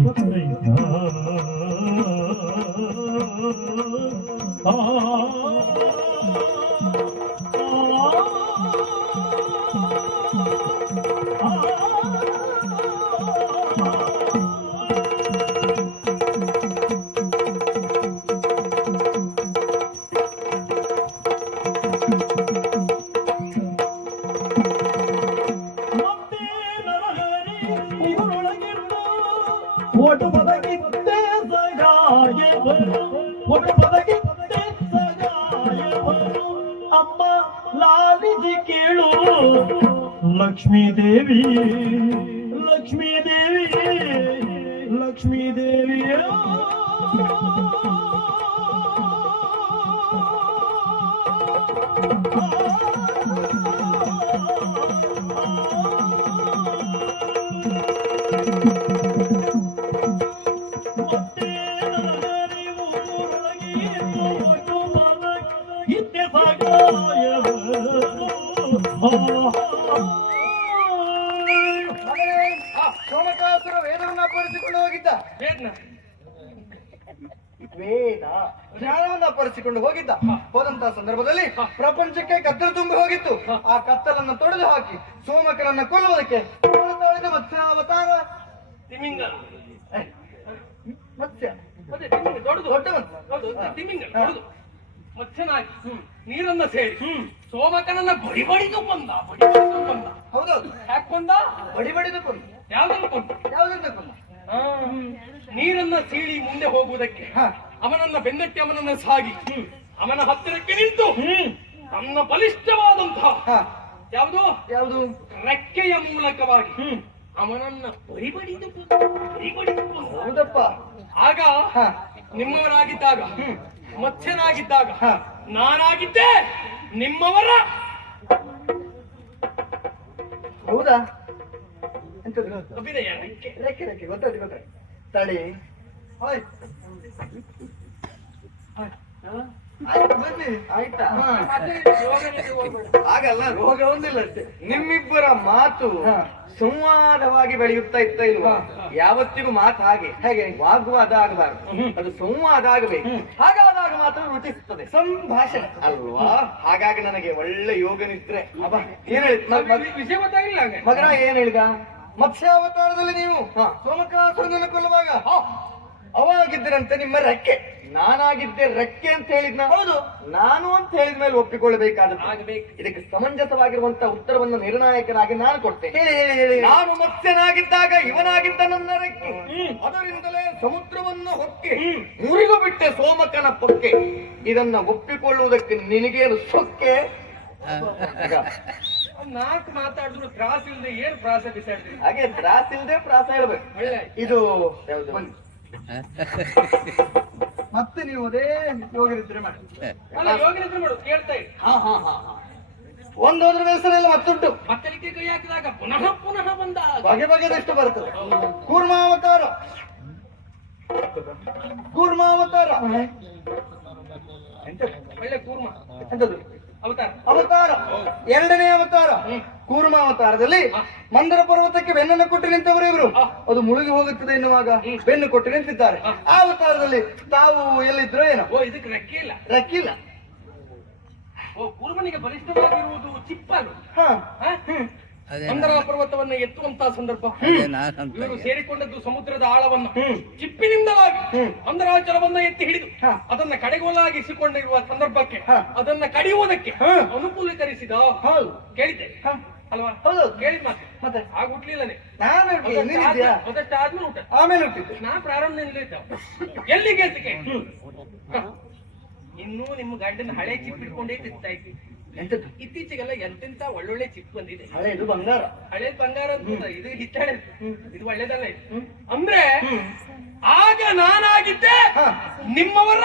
ಒಟ್ಟು ಪದಗಿತ್ತೆ ಸಗಾಯವನು ಒಟ್ಟು ಪದಗಿತ್ತೆ ಸಗಾಯವನು ಅಮ್ಮ ಲಾಲಿಸಿ ಕೇಳು ಲಕ್ಷ್ಮೀ ದೇವಿ ಲಕ್ಷ್ಮೀ ದೇವಿ ಲಕ್ಷ್ಮೀ ದೇವಿ ಮತ್ತೆ ನರಹರಿ ಮಗನೇ, ಸೋಮಕಾಸುರ ವೇದವನ್ನ ಅಪಹರಿಸಿಕೊಂಡು ಹೋಗಿದ್ದ. ವೇದ್ನ ವೇದ ಜ್ಞಾನವನ್ನು ಅಪಹರಿಸಿಕೊಂಡು ಹೋಗಿದ್ದ. ಹೋದಂತಹ ಸಂದರ್ಭದಲ್ಲಿ ಪ್ರಪಂಚಕ್ಕೆ ಕತ್ತಲು ತುಂಬಿ ಹೋಗಿತ್ತು. ಆ ಕತ್ತಲನ್ನು ತೊಡೆದು ಹಾಕಿ ಸೋಮಕನನ್ನ ಕೊಲ್ಲುವುದಕ್ಕೆ ತಾಳಿದ ಮತ್ಸ್ಯಾವತಾರ. ತಿಮಿಂಗ ಮತ್ಸ್ಯ ಅದೇ ತಿಮಿಂಗ ದೊಡ್ಡದು ದೊಡ್ಡ ಮತ್ಸ್ಯ. ಹೌದು ತಿಮಿಂಗ ದೊಡ್ಡದು ಮತ್ಸ್ಯನಾಗಿ ನೀರನ್ನ ಸೇರಿ ಸೋಮಕನನ್ನ ಬಡಿಬಡಿದು ಬಂದ. ಹೌದೌದು, ಯಾಕೆ ಬಂದ? ಬಡಿಬಡಿದು ಕೊಂದ. ಯಾವ್ದನ್ನು ಕೊಂದ? ಯಾವುದರಿಂದ ಕೊಂದ? ನೀರನ್ನ ಸೀಳಿ ಮುಂದೆ ಹೋಗುವುದಕ್ಕೆ ಅವನನ್ನ ಬೆನ್ನಟ್ಟಿ ಅವನನ್ನ ಸಾಗಿ ಅವನ ಹತ್ತಿರಕ್ಕೆ ನಿಂತು ತನ್ನ ಬಲಿಷ್ಠವಾದಂತಹ ಯಾವುದು ಯಾವುದು ರೆಕ್ಕೆಯ ಮೂಲಕವಾಗಿ ಅವನನ್ನ ಬಡಿಬಡಿದು ಹೌದಪ್ಪ. ಆಗ ನಿಮ್ಮವರಾಗಿದ್ದಾಗ ಮತ್ಸ್ಯನಾಗಿದ್ದಾಗ ನಾನಾಗಿದ್ದೆ ನಿಮ್ಮವರ. ಹೌದಾ? ಎಂತದು? ಅಭಿನಯ ರೆಕ್ಕೆ. ರೆಕ್ಕೆ ರೆಕ್ಕೆ ಗೊತ್ತಾಯ್ತು ಗೊತ್ತಾಯ್ತು. ತಡಿ. ಹೋಯ್. ಆಯ್ತು, ಬನ್ನಿ. ಆಯ್ತಾ? ಹೋಗ್ಬೇಡ. ಹಾಗಲ್ಲ, ರೋಗ ಒಂದಿಲ್ಲ ಅಷ್ಟೇ. ನಿಮ್ಮಿಬ್ಬರ ಮಾತು ಸಂವಾದವಾಗಿ ಬೆಳೆಯುತ್ತಾ ಇತ್ತ ಇಲ್ವಾ? ಯಾವತ್ತಿಗೂ ಮಾತು ಹಾಗೆ ಹೇಗೆ? ವಾಗ್ವಾದ ಆಗಬಾರದು, ಅದು ಸಂವಾದ ಆಗಬೇಕು. ಹಾಗಾದಾಗ ಮಾತ್ರ ರುಚಿಸುತ್ತದೆ ಸಂಭಾಷಣೆ ಅಲ್ವಾ? ಹಾಗಾಗಿ ನನಗೆ ಒಳ್ಳೆ ಯೋಗ ನಿದ್ರೆ. ಏನ್ ಹೇಳಿದ್ ವಿಷಯ ಗೊತ್ತಾಗಿಲ್ಲ ಹಂಗೆ. ಮಗನ? ಏನ್ ಹೇಳಿದ? ಮತ್ಸ್ಯಾವತಾರದಲ್ಲಿ ನೀವು ಸೋಮಕಾಸುರನನ್ನು ಕೊಲ್ಲುವಾಗ ಅವಾಗಿದ್ದರಂತೆ ನಿಮ್ಮ ರೆಕ್ಕೆ. ನಾನಾಗಿದ್ದೆ ರೆಕ್ಕೆ ಅಂತ ಹೇಳಿದ್ನ? ಹೌದು. ನಾನು ಅಂತ ಹೇಳಿದ ಮೇಲೆ ಒಪ್ಪಿಕೊಳ್ಳಬೇಕಾದದ್ದು. ಆಗಬೇಕು. ಇದಕ್ಕೆ ಸಮಂಜಸವಾಗಿರುವಂತ ಉತ್ತರವನ್ನು ನಿರ್ಣಾಯಕನಾಗಿ ನಾನು ಕೊಡ್ತೇನೆ. ಹೇಳಿ ಹೇಳಿ ಹೇಳಿ. ನಾನು ಮತ್ಸ್ಯನಾಗಿದ್ದಾಗ ಇವನಾಗಿದ್ದ ನನ್ನ ರೆಕ್ಕೆ, ಅದರಿಂದಲೇ ಸಮುದ್ರವನ್ನು ಹೊಕ್ಕೆ ಮುರಿದು ಬಿಟ್ಟೆ ಸೋಮಕನ ಪೊಕ್ಕೆ. ಇದನ್ನ ಒಪ್ಪಿಕೊಳ್ಳುವುದಕ್ಕೆ ನಿನಗೇನು ಸೊಕ್ಕೆ? ಈಗ ನಾಲ್ಕು ಮಾತಾಡಿದ್ರು ತ್ರಾಸ ಇಲ್ಲದೆ ಏನ್ ಪ್ರಾಸ ಬಿಸಾಡ್ತೀವಿ. ಹಾಗೆ ತ್ರಾಸ ಇಲ್ಲದೆ ಪ್ರಾಸ ಹೇಳ್ಬೇಕು. ಒಳ್ಳೆ ಇದು ಯಾವ್ದು? ಬನ್ನಿ. ಮತ್ತೆ ನೀವು ಅದೇ ಯೋಗನಿದ್ರೆ ಮಾಡಿ. ಅಲ್ಲ ಯೋಗನಿದ್ರೆ ಮಾಡು ಕೇಳ್ತಾ ಇರಿ. ಒಂದೋದ್ರ ಹೆಸರೆಲ್ಲ ಮತ್ತುಂಟು. ಮಕ್ಕಳಿಗೆ ಕೈ ಹಾಕಿದಾಗ ಪುನಃ ಪುನಃ ಬಂದ ಬಗೆ ಬಗೆದಷ್ಟು ಬರ್ತದೆ. ಕೂರ್ಮಾವತಾರ, ಕೂರ್ಮಾವತಾರ. ಎಂತದು? ಒಳ್ಳೆ ಕೂರ್ಮ ಎಂತದು? ಅವತಾರ. ಅವತಾರ ಎರಡನೇ ಅವತಾರ ಕೂರ್ಮಾವತಾರದಲ್ಲಿ ಮಂದರ ಪರ್ವತಕ್ಕೆ ಬೆನ್ನನ್ನು ಕೊಟ್ಟು ನಿಂತವರು ಇವರು. ಅದು ಮುಳುಗಿ ಹೋಗುತ್ತದೆ ಎನ್ನುವಾಗ ಬೆನ್ನು ಕೊಟ್ಟು ನಿಂತಿದ್ದಾರೆ. ಆ ಅವತಾರದಲ್ಲಿ ತಾವು ಎಲ್ಲಿದ್ರು ಏನೋ? ಓ ಇದಕ್ಕೆ ರೆಕ್ಕೆ ಇಲ್ಲ. ರಕ್ಕಿಲ್ಲ. ಓ ಕೂರ್ಮನಿಗೆ ಬಲಿಷ್ಠವಾಗಿರುವುದು ಚಿಪ್ಪಲು. ಹ ಮಂದರ ಪರ್ವತವನ್ನ ಎತ್ತುವಂತಹ ಸಂದರ್ಭ ಇವರು ಸೇರಿಕೊಂಡದ್ದು ಸಮುದ್ರದ ಆಳವನ್ನು ಚಿಪ್ಪಿನಿಂದಲಾಗಿ ಮಂದರಾಚಲವನ್ನ ಎತ್ತಿ ಹಿಡಿದು ಅದನ್ನ ಕಡೆಗೊಲಾಗಿಸಿಕೊಂಡಿರುವ ಸಂದರ್ಭಕ್ಕೆ ಅದನ್ನ ಕಡಿಯುವುದಕ್ಕೆ ಅನುಕೂಲೀಕರಿಸಿದ. ಹೌದು. ಕೇಳಿದ್ದೆ ಅಲ್ವಾ? ಹೌದು. ಕೇಳಿದ್ ಮಾತು ಮತ್ತೆ ಆಗ ಹುಟ್ಲಿಲ್ಲನೆ. ನಾನು ನೀನಿದ್ಯಾ? ಅದಷ್ಟು ಆದ್ಮೇಲೆ ಊಟ ಆಮೇಲೆ ಹುಟ್ಟಿದ್ದು. ನಾ ಪ್ರಾರಂಭದಿಂದ ಇದ್ದ ಎಲ್ಲಿಗೆ ಅದಕ್ಕೆ ಇನ್ನೂ ನಿಮ್ಮ ಗಂಡನ ಹಳೆ ಚಿಪ್ ಇಟ್ಕೊಂಡೇ ತಿಂತಾ ಇದ್ವಿ. ಎಂತದ್ದು? ಇತ್ತೀಚೆಗೆಲ್ಲ ಎಂತೆಂತ ಒಳ್ಳೊಳ್ಳೆ ಚಿಪ್ ಬಂದಿದೆ. ಹಳೆದು ಬಂಗಾರ. ಹಳೆ ಬಂಗಾರ ಅಂತ ಇದು ಹಿತ್ತಾಳೆ, ಇದು ಒಳ್ಳೇದಲ್ಲ ಇದು. ಅಂದ್ರೆ ಆಗ ನಾನಾಗಿದ್ದೆ ನಿಮ್ಮವರ.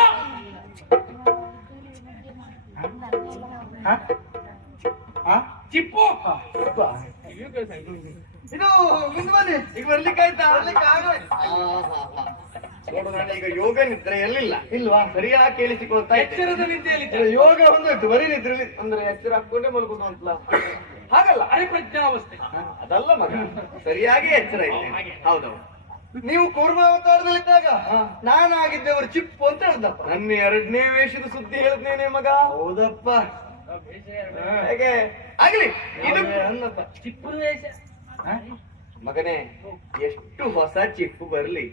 ಚಿಪ್ಪು ಇದು ಮುಂದೆ ಬನ್ನಿ. ಈಗ ಬರ್ಲಿಕ್ಕಾಯ್ತಾ? ಬರ್ಲಿಕ್ಕೆ ಆಗೋಯ್ತು. ನೋಡು, ನಾನು ಈಗ ಯೋಗ ನಿದ್ರೆ ಎಲ್ಲಿಲ್ಲ ಇಲ್ವಾ? ಸರಿಯಾಗಿ ಕೇಳಿಸಿಕೊಳ್ತಾ ಇದ್ದೆ. ಎಚ್ಚರದ ನಿದ್ದೆಯಲ್ಲಿ ಯೋಗ ಹೊಂದೋಯ್ತು. ಬರೀ ನಿದ್ರಲ್ಲಿ ಅಂದ್ರೆ ಎಚ್ಚರ ಹಾಕೊಂಡೇ ಮಲಗುದು ಅಂತಲ್ಲ, ಹಾಗಲ್ಲ. ಅರೆ ಪ್ರಜ್ಞಾವಸ್ಥೆ. ಅದಲ್ಲ ಮಗ, ಸರಿಯಾಗಿ ಎಚ್ಚರ ಇದ್ದೆ. ಹಾಗೆ. ಹೌದೌದು. ನೀವು ಕೂರ್ಮಾವತಾರದಲ್ಲಿದ್ದಾಗ ನಾನಾಗಿದ್ದವರು ಚಿಪ್ಪು ಅಂತ ಹೇಳ್ದಪ್ಪ. ನನ್ನ ಎರಡನೇ ವೇಷದ ಸುದ್ದಿ ಹೇಳಿದ್ನೇನೆ ಮಗ. ಹೌದಪ್ಪ. ಹೇಗೆ ಆಗ್ಲಿ ಇದು ಅನ್ನಪ್ಪ. ಚಿಪ್ಪು ವೇಷ. ಮಗನೇ, ಎಷ್ಟು ಹೊಸ ಚಿಪ್ಪು ಬರ್ಲಿ,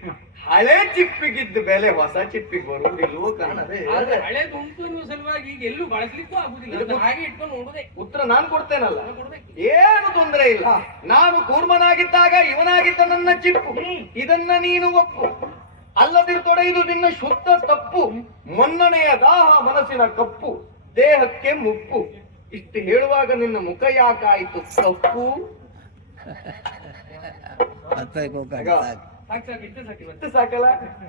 ಹಳೆ ಚಿಪ್ಪಿಗಿದ್ದ ಬೆಲೆ ಹೊಸ ಚಿಪ್ಪಿಗೆ ಬರುವುದಿಲ್ವೋ ಕಾಣದೆ. ಆದ್ರೆ ಹಳೇದು ಉಂಟು ಎನ್ನುವ ಸಲುವಾಗಿ ಈಗ ಎಲ್ಲೂ ಬಳಸ್ಲಿಕ್ಕೂ ಆಗುದಿಲ್ಲ. ಅದನ್ನ ಹಾಗೆ ಇಟ್ಕೊಂಡು ನೋಡುದೇ. ಉತ್ತರ ನಾನು ಕೊಡ್ತೇನಲ್ಲ, ಕೊಡ್ಬೇಕು. ಏನು ತೊಂದರೆ ಇಲ್ಲ. ನಾನು ಕೂರ್ಮನಾಗಿದ್ದಾಗ ಇವನಾಗಿದ್ದ ನನ್ನ ಚಿಪ್ಪು, ಇದನ್ನ ನೀನು ಒಪ್ಪು. ಅಲ್ಲದಿರ್ತೊಡೆ ಇದು ನಿನ್ನ ಶುದ್ಧ ತಪ್ಪು. ಮೊನ್ನನೆಯ ದಾಹ ಮನಸ್ಸಿನ ಕಪ್ಪು, ದೇಹಕ್ಕೆ ಮುಪ್ಪು. ಇಷ್ಟು ಹೇಳುವಾಗ ನಿನ್ನ ಮುಖ ಯಾಕಾಯಿತು ತಪ್ಪು? ಸಾಕು ಸಾಕು ಇಷ್ಟೇ ಸಾಕು ಇವತ್ತು. ಇಷ್ಟು ಸಾಕಲ್ಲ,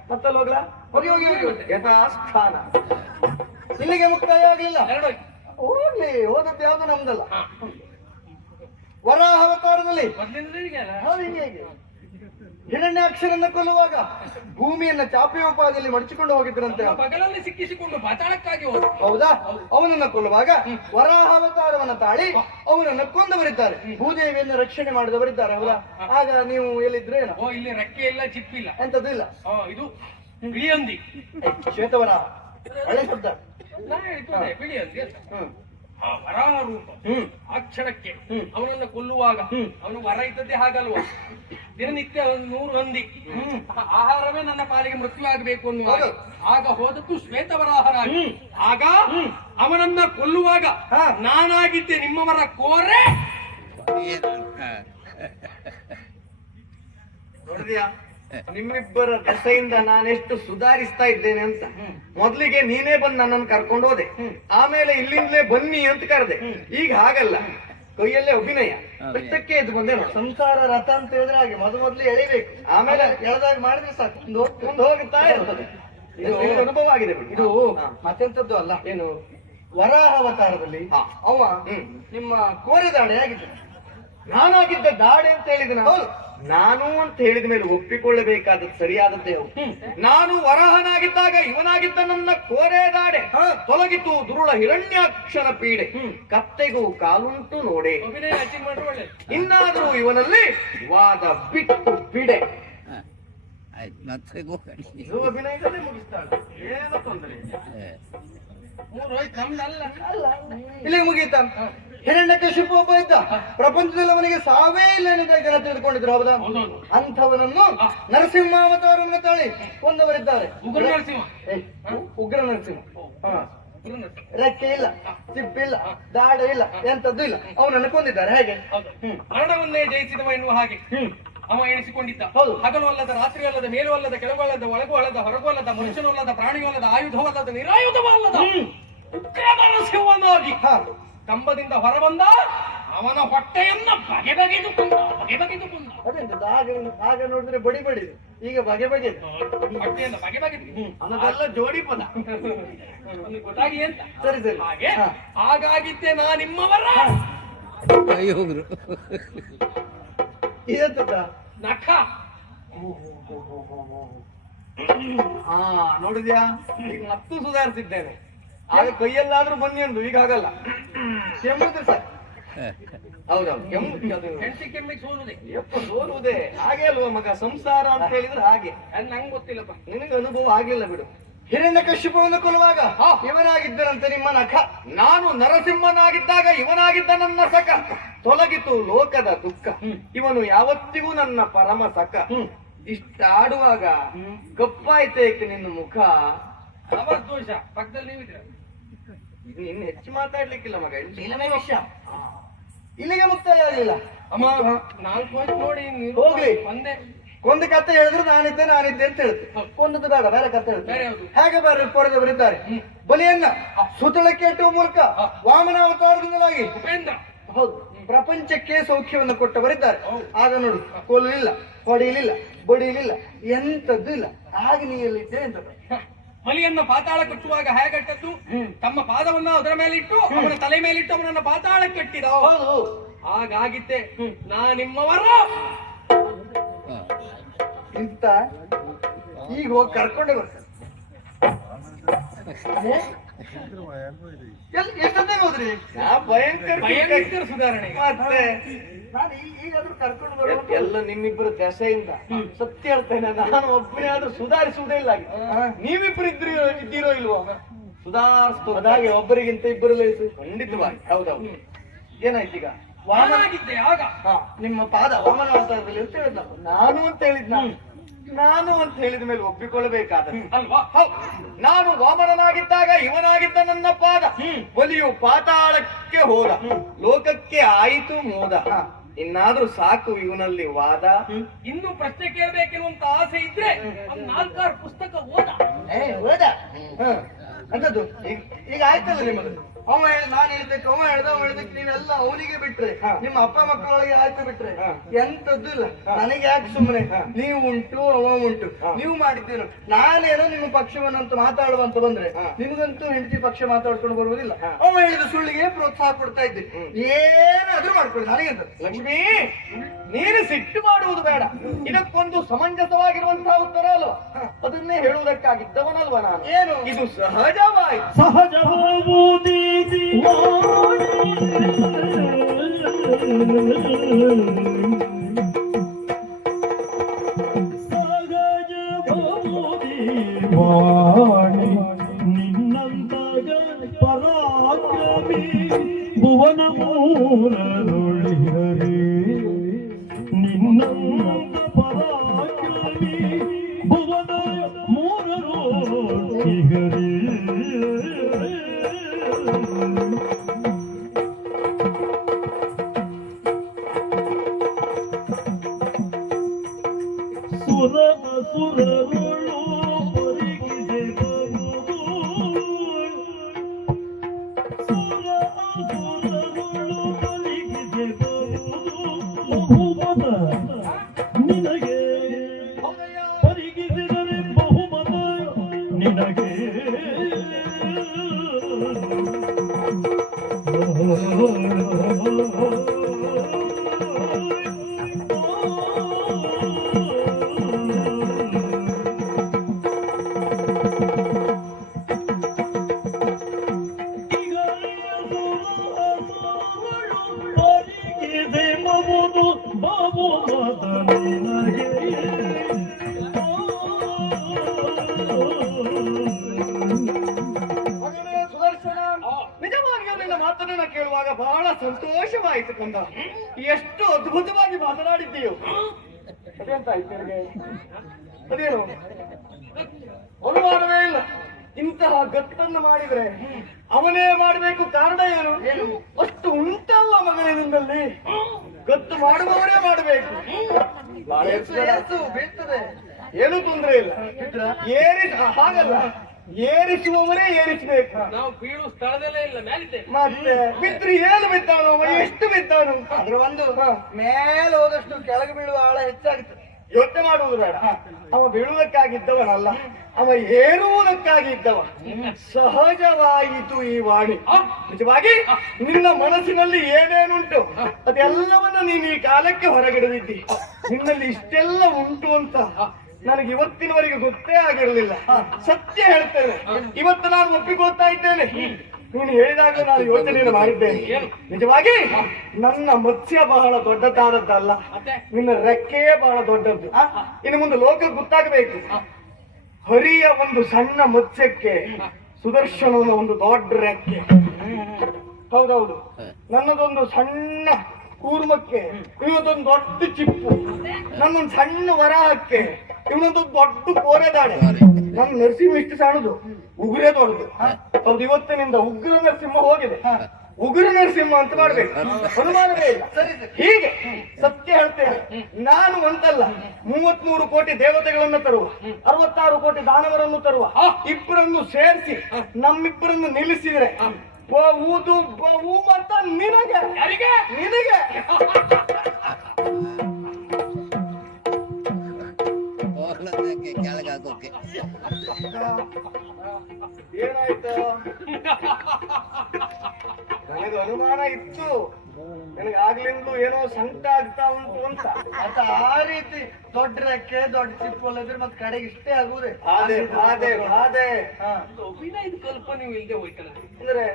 ಮತ್ತಲ್ಲಿ ಹೋಗ್ಲಾ? ಹೋಗಿ ಹೋಗಿ ಹೋಗಿ. ಯಥಾಸ್ಥಾನ. ಇಲ್ಲಿಗೆ ಮುಕ್ತಾಯ ಆಗ್ಲಿಲ್ಲ. ಎರಡು ಹೋಯ್ತು. ಹೋಗ್ಲಿ, ಹೋದದ್ದು ಯಾವ್ದು ನಮ್ದಲ್ಲ. ವರಾಹ ಅವತಾರದಲ್ಲಿ ಮೊದ್ಲಿಂದ ಹೀಗೆ ಅಲ್ಲ? ಹೌದು, ಹಿಂಗೆ ಹಿರಣ್ಯಾಕ್ಷರನ್ನ ಕೊಲ್ಲುವಾಗ ಭೂಮಿಯನ್ನ ಚಾಪೆಯೋಪಾದಿಯಲ್ಲಿ ಮಡಚಿಕೊಂಡು ಹೋಗಿದ್ರಂತೆ. ಬಗಲಲ್ಲಿ ಸಿಕ್ಕಿಸಿಕೊಂಡು ಪಾತಾಳಕ್ಕಾಗಿ ಹೋದ. ಹೌದಾ? ಅವನನ್ನ ಕೊಲ್ಲುವಾಗ ವರಾಹಾವತಾರವನ್ನ ತಾಳಿ ಅವನನ್ನ ಕೊಂದವರಿದ್ದಾರೆ. ಭೂದೇವಿಯನ್ನು ರಕ್ಷಣೆ ಮಾಡಿದವರಿದ್ದಾರೆ. ಹೌದಾ? ಆಗ ನೀವು ಎಲ್ಲಿದ್ರೆ ಏನೋ? ಓ, ಇಲ್ಲಿ ರೆಕ್ಕೆ ಇಲ್ಲ, ಚಿಪ್ಪಿಲ್ಲ, ಎಂತದ್ದು ಇಲ್ಲ. ಇದು ಬಿಳಿಯಂದಿ. ಶ್ವೇತವನ ಒಳ್ಳೆ ಶಬ್ದ. ನಾ ಹೇಳ್ತೇನೆ ಬಿಳಿಯಂದಿ ಅಂತ. ಆ ವರಾಹ ರೂಪ ಆ ಕ್ಷಣಕ್ಕೆ ಅವನನ್ನ ಕೊಲ್ಲುವಾಗ ಅವನು ವರ ಇದ್ದದ್ದೇ ಹಾಗಲ್ವ, ದಿನನಿತ್ಯ 100 ಹಂದಿ ಆಹಾರವೇ ನನ್ನ ಪಾಲಿಗೆ ಮೃತ್ಯು ಆಗಬೇಕು ಅನ್ನುವಾಗ ಆಗ ಹೋದದ್ದು ಶ್ವೇತವರಾಹನಾಗಿ. ಆಗ ಅವನನ್ನ ಕೊಲ್ಲುವಾಗ ನಾನಾಗಿದ್ದೆ ನಿಮ್ಮವರ ಕೋರೆ. ನೋಡಿದ್ಯಾ ನಿಮ್ಮಿಬ್ಬರ ದೆಸೆಯಿಂದ ನಾನೆಷ್ಟು ಸುಧಾರಿಸ್ತಾ ಇದ್ದೇನೆ ಅಂತ. ಮೊದ್ಲಿಗೆ ನೀನೇ ಬಂದು ನನ್ನನ್ನು ಕರ್ಕೊಂಡು ಹೋದೆ, ಆಮೇಲೆ ಇಲ್ಲಿಂದಲೇ ಬನ್ನಿ ಅಂತ ಕರೆದೆ. ಈಗ ಹಾಗಲ್ಲ, ಕೈಯಲ್ಲೇ ಅಭಿನಯ. ಬೆಟ್ಟಕ್ಕೆ ಎದ್ದು ಬಂದೆ ನೋಡಿ. ಸಂಸಾರ ರಥ ಅಂತ ಹೇಳಿದ್ರೆ ಹಾಗೆ ಮೊದಲು ಎಳಿಬೇಕು, ಆಮೇಲೆ ಎಳೆದಾಗ ಮಾಡಿದ್ರೆ ಸಾಕು, ಮುಂದೆ ಹೋಗ್ತಾ ಇರ್ತದೆ. ಇದು ಅನುಭವ ಆಗಿದೆ ಬಿಡಿ. ಇದು ಮತ್ತೆಂತದ್ದು ಅಲ್ಲ. ಏನು? ವರಾಹ ಅವತಾರದಲ್ಲಿ ಅವ ನಿಮ್ಮ ಕೋರೆದಾಡೆ ಆಗಿದ್ದ. ನಾನಾಗಿದ್ದ ದಾಡೆ ಅಂತ ಹೇಳಿದ. ನಾನು ಅಂತ ಹೇಳಿದ ಮೇಲೆ ಒಪ್ಪಿಕೊಳ್ಳಬೇಕಾದದ್ದು ಸರಿಯಾದದ್ದೇ ಹೌದು. ನಾನು ವರಾಹನಾಗಿದ್ದಾಗ ಇವನಾಗಿದ್ದ ನನ್ನ ಕೋರೆ ದಾಡೆ ತೊಲಗಿತು ದುರುಳ ಹಿರಣ್ಯಾಕ್ಷರ ಪೀಡೆ. ಕತ್ತೆಗೂ ಕಾಲುಂಟು ನೋಡೆ. ಇನ್ನಾದರೂ ಇವನಲ್ಲಿ ವಾದ ಬಿಟ್ಟು ಬಿಡೆ. ಇದು ಅಭಿನಯದಲ್ಲೇ ಮುಗಿಸ್ತಾಳೆ, ಏನು ತೊಂದರೆ ಇಲ್ಲಿಗೆ ಮುಗೀತ. ಹಿರಣ್ಯಕಶಿಪು ಒಬ್ಬ ಇದ್ದ, ಪ್ರಪಂಚದಲ್ಲಿ ಅವನಿಗೆ ಸಾವೇ ಇಲ್ಲ ಎನ್ನುವುದಾಗಿ ಜನ ತಿಳಿದುಕೊಂಡಿದ್ರು. ಹೌದಾ? ಅಂಥವನನ್ನು ನರಸಿಂಹಾವತಾರವನ್ನು ತಾಳಿ ಕೊಂದವರಿದ್ದಾರೆ. ಉಗ್ರ ನರಸಿಂಹ. ಉಗ್ರ ನರಸಿಂಹ. ರೆಕ್ಕೆ ಇಲ್ಲ, ಚಿಪ್ಪಿಲ್ಲ, ದಾಡ ಇಲ್ಲ, ಎಂತದ್ದು ಇಲ್ಲ, ಅವನನ್ನು ಕೊಂದಿದ್ದಾರೆ. ಹೇಗೆ? ಮರಣವನ್ನೇ ಜಯಿಸಿದವ ಎನ್ನುವ ಹಾಗೆ ಅವ ಎಣಿಸಿಕೊಂಡಿದ್ದ. ಹಗಲು ಅಲ್ಲದ, ರಾತ್ರಿ ಅಲ್ಲದ, ಮೇಲೂ ಅಲ್ಲದ, ಕೆಳಗೂ ಅಲ್ಲದ, ಒಳಗೂ ಅಲ್ಲದ, ಹೊರಗೂ ಅಲ್ಲದ, ಮನುಷ್ಯನೂ ಅಲ್ಲದ, ಪ್ರಾಣಿಯೂ ಅಲ್ಲದ, ಆಯುಧವಲ್ಲದ, ನಿರಾಯುಧವಲ್ಲದ ಉಗ್ರ ನರಸಿಂಹನಾಗಿ ಕಂಬದಿಂದ ಹೊರಬಂದ. ಅವನ ಹೊಟ್ಟೆಯನ್ನ ಬಗೆ ಬಗೆದು ಕೊಂದ. ಅದೆಂತದ್ದು? ಆಗ ನೋಡಿದ್ರೆ ಬಡಿ ಬಡಿ, ಈಗ ಬಗೆ ಬಗೆ ಹೊಟ್ಟೆಯನ್ನ ಬಗೆ ಬಗೆದು. ಅನ್ನೋದೆಲ್ಲ ಜೋಡಿ ಪದ. ಗೊತ್ತಾಗಿ ಅಂತ. ಸರಿ ಸರಿ. ಹಾಗೆ ಹಾಗಾಗಿದ್ದೆ ನಾ ನಿಮ್ಮವರ ಇದೆಂತದ? ನಖ. ನೋಡಿದ್ಯಾ, ಈಗ ಮತ್ತೂ ಸುಧಾರಿಸಿದ್ದೇನೆ. ಆಗ ಕೈಯಲ್ಲಾದ್ರೂ ಬನ್ನಿ ಅಂದು, ಈಗ ಆಗಲ್ಲ. ಕೆಮ್ಮುದು ಸರ್. ಹೌದೌದು, ಹೆಂಡತಿ ಕೆಮ್ಮಿಗೆ ಸೋಲುದೆ. ಸೋಲುವುದೇ ಹಾಗೆ ಅಲ್ವಾ ಮಗ? ಸಂಸಾರ ಅಂತ ಹೇಳಿದ್ರೆ ಹಾಗೆ. ಅದು ನಂಗೆ ಗೊತ್ತಿಲ್ಲಪ್ಪ, ನಿನಗೆ ಅನುಭವ ಆಗಿಲ್ಲ ಬಿಡು. ಹಿರಣ್ಯಕಶಿಪುವನ್ನು ಕೊಲ್ಲುವಾಗ ಇವನಾಗಿದ್ದರಂತೆ ನಿಮ್ಮ ನಖ. ನಾನು ನರಸಿಂಹನಾಗಿದ್ದಾಗ ಇವನಾಗಿದ್ದ ನನ್ನ ಸಖ. ತೊಲಗಿತು ಲೋಕದ ದುಃಖ, ಇವನು ಯಾವತ್ತಿಗೂ ನನ್ನ ಪರಮ ಸಖ. ಇಷ್ಟಾಡುವಾಗ ಕಪ್ಪಾಯ್ತೇಕೆ ನಿನ್ನ ಮುಖ? ದೋಷ ಪಕ್ಕದಲ್ಲಿ ನೀವಿದ್ರ. ಇದು ಇನ್ನು ಹೆಚ್ಚು ಮಾತಾಡ್ಲಿಕ್ಕಿಲ್ಲ ಮಗ. ವಿಷಯ ಇಲ್ಲಿಗೆ ಮುಕ್ತಾಯ ಆಗಲಿಲ್ಲ. ಅಮ್ಮ 4 ವರ್ಷ ನೋಡಿ ಹೋಗ್ಲಿ. ಒಂದೇ ಒಂದು ಕತೆ ಹೇಳಿದ್ರೆ ನಾನಿದ್ದೆ ಅಂತ ಹೇಳುತ್ತೆ. ಒಂದದ್ದು ಬೇಡ, ಬೇರೆ ಕತೆ ಹೇಳುತ್ತೆ. ಹೇಗೆ ಬೇರೆ ಪೊರೆದವರಿದ್ದಾರೆ. ಬಲಿಯನ್ನ ಸುತಳಕ್ಕೆ ಇಟ್ಟುವ ಮೂಲಕ ವಾಮನಾವತಾರದಿಂದಲಾಗಿ ಉಪೇಂದ್ರ, ಹೌದು, ಪ್ರಪಂಚಕ್ಕೆ ಸೌಖ್ಯವನ್ನು ಕೊಟ್ಟವರಿದ್ದಾರೆ. ಆಗ ನೋಡು, ಕೊಲ್ಲಲಿಲ್ಲ, ಹೊಡೆಯಲಿಲ್ಲ, ಬಡಿಯಲಿಲ್ಲ, ಎಂತದ್ದು ಇಲ್ಲ. ಆಗ ನೀ ಎಲ್ಲಿದ್ದೆ ಅಂತ. ಬಲಿಯನ್ನ ಪಾತಾಳ ಕಟ್ಟುವಾಗ ಹೇಗಟ್ಟದ್ದು? ತಮ್ಮ ಪಾದವನ್ನ ಅದರ ಮೇಲೆ ಇಟ್ಟು ಅವನ ತಲೆ ಮೇಲಿಟ್ಟು ಅವನನ್ನ ಪಾತಾಳ ಕಟ್ಟಿದ. ಹೌದು, ಹಾಗಾಗಿದ್ದೆ ನಾ ನಿಮ್ಮವರ. ಇಂತ ಈಗ ಹೋಗಿ ಕರ್ಕೊಂಡೆ ಬರ್ತಾರೆ. ಎಷ್ಟೊತ್ತೇ ಹೋದ್ರಿ? ಭಯಂಕರ ಸುಧಾರಣೆ. ಮತ್ತೆ ನಾನು ಈಗಾದ್ರೂ ಕರ್ಕೊಂಡು ಬರೋ ಎಲ್ಲ ನಿಮ್ಮಿಬ್ಬರ ದೆಸೆಯಿಂದ ಸತ್ಯ ಹೇಳ್ತೇನೆ. ನಾನು ಒಬ್ಬನೇ ಆದ್ರೂ ಸುಧಾರಿಸುವುದೇ ಇಲ್ಲ. ನೀವಿಬ್ಬರು ಇದ್ದೀರೋ ಇಲ್ವೋ? ಸುಧಾರಿಸ್ತಾಗೆ ಒಬ್ಬರಿಗಿಂತ ಇಬ್ಬರಲ್ಲಿ ಖಂಡಿತವಾಗಿ. ಹೌದೌದು. ಏನಾಯ್ತು ಈಗ? ವಾಮನಾಗಿದ್ದೆ ಆಗ ನಿಮ್ಮ ಪಾದ ವಾಮನ ಅವತಾರದಲ್ಲಿ ಅಂತ ಹೇಳಿದ್ನ. ನಾನು ಅಂತ ಹೇಳಿದ್ ನಾನು ಅಂತ ಹೇಳಿದ ಮೇಲೆ ಒಪ್ಪಿಕೊಳ್ಳಬೇಕಾದ ಅಲ್ವಾ? ನಾನು ವಾಮನನಾಗಿದ್ದಾಗ ಇವನಾಗಿದ್ದ ನನ್ನ ಪಾದ. ಬಲಿಯು ಪಾತಾಳಕ್ಕೆ ಹೋದ, ಲೋಕಕ್ಕೆ ಆಯಿತು ಮೋದ. ಇನ್ನಾದ್ರೂ ಸಾಕು ಇವನಲ್ಲಿ ವಾದ. ಇನ್ನು ಪ್ರಶ್ನೆ ಕೇಳಬೇಕೆನ್ನುವಂತ ಆಸೆ ಇದ್ರೆ ಒಂದು 4-6 ಪುಸ್ತಕ ಓದ. ಅಂತದ್ದು ಈಗ ಆಯ್ತಲ್ಲ ನಿಮ್ಮದು. ಅವ ನಾನು ಹೇಳಿದ್ದಕ್ಕೆ ಅವ ಹೇಳಿದಕ್ಕೆ ನೀವೆಲ್ಲ ಅವನಿಗೆ ಬಿಟ್ರೆ ನಿಮ್ಮ ಅಪ್ಪ ಮಕ್ಕಳೊಳಗೆ ಆಯ್ತು ಬಿಟ್ರೆ ಎಂತದ್ದು ಇಲ್ಲ. ನನಗೆ ಯಾಕೆ ಸುಮ್ಮನೆ ನೀವು ಉಂಟು ಅವ ಉಂಟು ನೀವು ಮಾಡಿದ್ದೇನು ನಾನೇನೋ ನಿಮ್ಮ ಪಕ್ಷವನ್ನಂತ ಮಾತಾಡುವಂತ ಬಂದ್ರೆ ನಿಮಗಂತೂ ಹೆಂಡತಿ ಪಕ್ಷ ಮಾತಾಡ್ಕೊಂಡು ಬರುವುದಿಲ್ಲ. ಅವ ಹೇಳಿದ ಸುಳ್ಳಿಗೆ ಪ್ರೋತ್ಸಾಹ ಕೊಡ್ತಾ ಇದ್ದೆ. ಏನಾದ್ರೂ ಮಾಡ್ಕೊಳ್ಳಿ ನನಗೆಂತ. ಲಕ್ಷ್ಮಿ, ನೀನು ಸಿಟ್ಟು ಮಾಡುವುದು ಬೇಡ. ಇದಕ್ಕೊಂದು ಸಮಂಜಸವಾಗಿರುವಂತಹ ಉತ್ತರ ಅಲ್ವಾ? ಅದನ್ನೇ ಹೇಳುವುದಕ್ಕಾಗಿದ್ದವನಲ್ವ ನಾನು. ಏನು ಇದು ಸಹಜವಾಯಿತು. ಸಹಜವಾಗುವುದೇ ವಾಣಿ ನಿನ್ನಂತಾಗ ಪರಾಕ್ರಮಿ ಭುವನ ಮೂರರುಳಿಹರಿ ನಿನ್ನಂತ ಪರಾಕ್ರಮಿ ಭುವನ ಮೂರರುಳಿಹರಿ ಸುರ ಅಸುರರುಳು ಪರಿಗಿಸೆ ಬರುವುದು ಸುರ ಅಸುರರುಳು ಪರಿಗಿಸೆ ಬರುವುದು ಬಹುಮತ ನಿನಗೆ ಪರಿಗಿಸಿದರೆ ಬಹುಮತ ನಿನಗೆ ಸುದರ್ಶನ, ನಿಜವಾಗಿಯೂ ನಿನ್ನ ಮಾತನ್ನ ಕೇಳುವಾಗ ಬಹಳ ಸಂತೋಷವಾಯಿತು ಕಂದ. ಎಷ್ಟು ಅದ್ಭುತವಾಗಿ ಮಾತನಾಡಿದ್ದೀಯೋ. ಅದೆಂತ ಆಯ್ತು ನಿನಗೆ? ಅದೇನು ಅನುಮಾನವೇ ಇಲ್ಲ. ಇಂತಹ ಗತ್ತನ್ನು ಮಾಡಿದ್ರೆ ಅವನೇ ಮಾಡಬೇಕು. ಕಾರಣ ಏನು? ಅಷ್ಟು ಉಂಟಲ್ಲ ಮಗನೇ ನಿನ್ನಲ್ಲಿ. ಗತ್ತು ಮಾಡುವವರೇ ಮಾಡಬೇಕು. ಬೀಳ್ತದೆ, ಏನು ತೊಂದರೆ ಇಲ್ಲ. ಹಾಗಲ್ಲ, ಏರಿಸುವವರೇ ಏರಿಸಬೇಕು. ನಾವು ಬೀಳು ಸ್ಥಳದಲ್ಲೇ ಇಲ್ಲ, ಮೇಲಿದ್ದೇವೆ. ಮತ್ತೆ ಬಿದ್ರಿ ಏನು ಬಿದ್ದಾನು? ಎಷ್ಟು ಬಿದ್ದಾನು? ಅದ್ರ ಒಂದು ಮೇಲೆ ಹೋದಷ್ಟು ಕೆಳಗೆ ಬೀಳುವ ಆಳ ಹೆಚ್ಚಾಗುತ್ತದೆ. ಯೋಚನೆ ಮಾಡುವುದು ಬೇಡ. ಅವ ಬೀಳುವುದಕ್ಕಾಗಿದ್ದವನಲ್ಲ, ಅವ ಏರುವುದಕ್ಕಾಗಿ ಇದ್ದವ. ಸಹಜವಾಯಿತು ಈ ವಾಣಿ. ನಿಜವಾಗಿ ನಿನ್ನ ಮನಸ್ಸಿನಲ್ಲಿ ಏನೇನುಂಟು ಅದೆಲ್ಲವನ್ನ ನೀನು ಈ ಕಾಲಕ್ಕೆ ಹೊರಗಿಡದಿದ್ದಿ. ನಿನ್ನಲ್ಲಿ ಇಷ್ಟೆಲ್ಲ ಉಂಟು ಅಂತ ನನಗೆ ಇವತ್ತಿನವರೆಗೆ ಗೊತ್ತೇ ಆಗಿರಲಿಲ್ಲ. ಸತ್ಯ ಹೇಳ್ತೇನೆ, ಇವತ್ತು ನಾನು ಒಪ್ಪಿಕೊಳ್ತಾ ಇದ್ದೇನೆ. ನೀನು ಹೇಳಿದಾಗ ನಾನು ಯೋಚನೆಯನ್ನು ಮಾಡಿದ್ದೇನೆ. ನಿಜವಾಗಿ ನನ್ನ ಮತ್ಸ್ಯ ಬಹಳ ದೊಡ್ಡದಾದದ್ದಲ್ಲ, ನಿನ್ನ ರೆಕ್ಕೆಯೇ ಬಹಳ ದೊಡ್ಡದ್ದು. ಇನ್ನು ಮುಂದೆ ಲೋಕ ಗೊತ್ತಾಗಬೇಕು. ಹರಿಯ ಒಂದು ಸಣ್ಣ ಮತ್ಸ್ಯಕ್ಕೆ ಸುದರ್ಶನದ ಒಂದು ದೊಡ್ಡ ರೆಕ್ಕೆ. ಹೌದೌದು, ನನ್ನದೊಂದು ಸಣ್ಣ ಕೂರ್ಮಕ್ಕೆ ಇವತ್ತೊಂದು ದೊಡ್ಡ ಚಿಪ್ಪು. ನನ್ನೊಂದು ಸಣ್ಣ ವರಾಹಕ್ಕೆ ಇವನೊಂದು ದೊಡ್ಡ ಕೋರೆದಾಡೆ. ನನ್ನ ನರಸಿಂಹ ಇಷ್ಟು ಸಣ್ಣದು, ಉಗ್ರೇ ದೊಡ್ಡದು. ಹೌದು, ಇವತ್ತಿನಿಂದ ಉಗ್ರ ನರಸಿಂಹ ಹೋಗಿದೆ, ಉಗ್ರ ನರಸಿಂಹ ಅಂತ ಮಾಡ್ಬೇಕು. ಅನುಮಾನವೇ ಇಲ್ಲ. ಹೀಗೆ ಸತ್ಯ ಹೇಳ್ತೇನೆ, ನಾನು ಅಂತಲ್ಲ 33 ಕೋಟಿ ದೇವತೆಗಳನ್ನು ತರುವ, 66 ಕೋಟಿ ದಾನವರನ್ನು ತರುವ, ಇಬ್ಬರನ್ನು ಸೇರಿಸಿ ನಮ್ಮಿಬ್ಬರನ್ನು ನಿಲ್ಲಿಸಿದ್ರೆ ಬಹುದು ಬಹುಮತ ನಿನಗೆ. ನಿನಗೆ ಏನಾಯ್ತು? ನನಗೆ ಅನುಮಾನ ಇತ್ತು, ನನಗೆ ಆಗ್ಲಿಂದು ಏನೋ ಸಂಕಟ ಆಗ್ತಾ ಉಂಟು ಅಂತ. ಮತ್ತೆ ಆ ರೀತಿ ದೊಡ್ಡ ರೆಕ್ಕೆ ದೊಡ್ಡ ಚಿಪ್ಪು ಅಲ್ಲದ್ರೆ ಮತ್ತೆ ಕಡೆಗೆ ಇಷ್ಟೇ ಆಗುವುದೇ. ಬಾಧೆ ಬಾಧೆ ಬಾಧೆ. ಅಭಿನಯದ ಕಲ್ಪನೆ ಇಲ್ಲದೆ ಹೋಯ್ತಲ್ಲ. ಅಂದ್ರೆ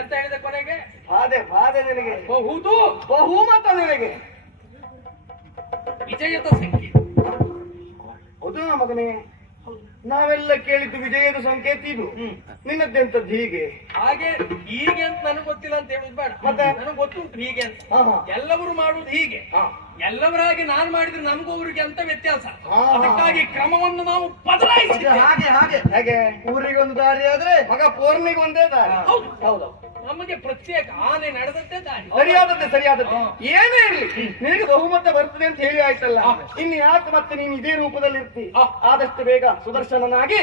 ಎಂತ ಹೇಳಿದೆ ಕೊನೆಗೆ? ಬಾಧೆ ಬಾಧೆ ನಿನಗೆ. ಬಹುದು ಬಹುಮತ ನಿನಗೆ. ವಿಜಯದ ಸಂಖ್ಯೆ. ಹೌದು ಮಗನೇ, ನಾವೆಲ್ಲ ಕೇಳಿದ್ದು ವಿಜಯದ ಸಂಕೇತ ಇದು. ನಿನ್ನದ್ದೆಂತದ್ದು ಹೀಗೆ ಹಾಗೆ ಹೀಗೆ ಅಂತ ನನಗೆ ಗೊತ್ತಿಲ್ಲ ಅಂತ ಹೇಳುದು ಬೇಡ. ಮತ್ತೆ ನನಗೆ ಗೊತ್ತುಂಟು ಹೀಗೆ ಅಂತ. ಹಾ. ಎಲ್ಲವರು ಮಾಡುವುದು ಹೀಗೆ. ಎಲ್ಲವರಾಗಿ ನಾನು ಮಾಡಿದ್ರೆ ನಮಗೂ ಅವರಿಗೆ ಅಂತ ವ್ಯತ್ಯಾಸ. ಹಾ. ಅದಕ್ಕಾಗಿ ಕ್ರಮವನ್ನು ನಾವು ಬದಲಾಯಿಸಿ. ಹಾಗೆ ಹಾಗೆ ಹೇಗೆ? ಊರಿಗೆ ಒಂದು ದಾರಿ ಆದ್ರೆ ಮಗ ಪೂರ್ಣಿಗೆ ಒಂದೇ ದಾರಿ. ಹೌದು, ನಮಗೆ ಪ್ರತ್ಯೇಕ ಆನೆ ನಡೆದಂತೆ ದಾರಿ. ಸರಿಯಾದದ್ದೇ ಸರಿಯಾದದ್ದೇ. ಏನೇ ಇರ್ಲಿ, ನಿನಗೆ ಬಹುಮತ ಬರ್ತದೆ ಅಂತ ಹೇಳಿ ಆಯ್ತಲ್ಲ, ಇನ್ನು ಯಾಕೆ ಮತ್ತೆ ನೀನು ಇದೇ ರೂಪದಲ್ಲಿ ಇರ್ತಿ? ಆದಷ್ಟು ಬೇಗ ಸುದರ್ಶನನಾಗಿ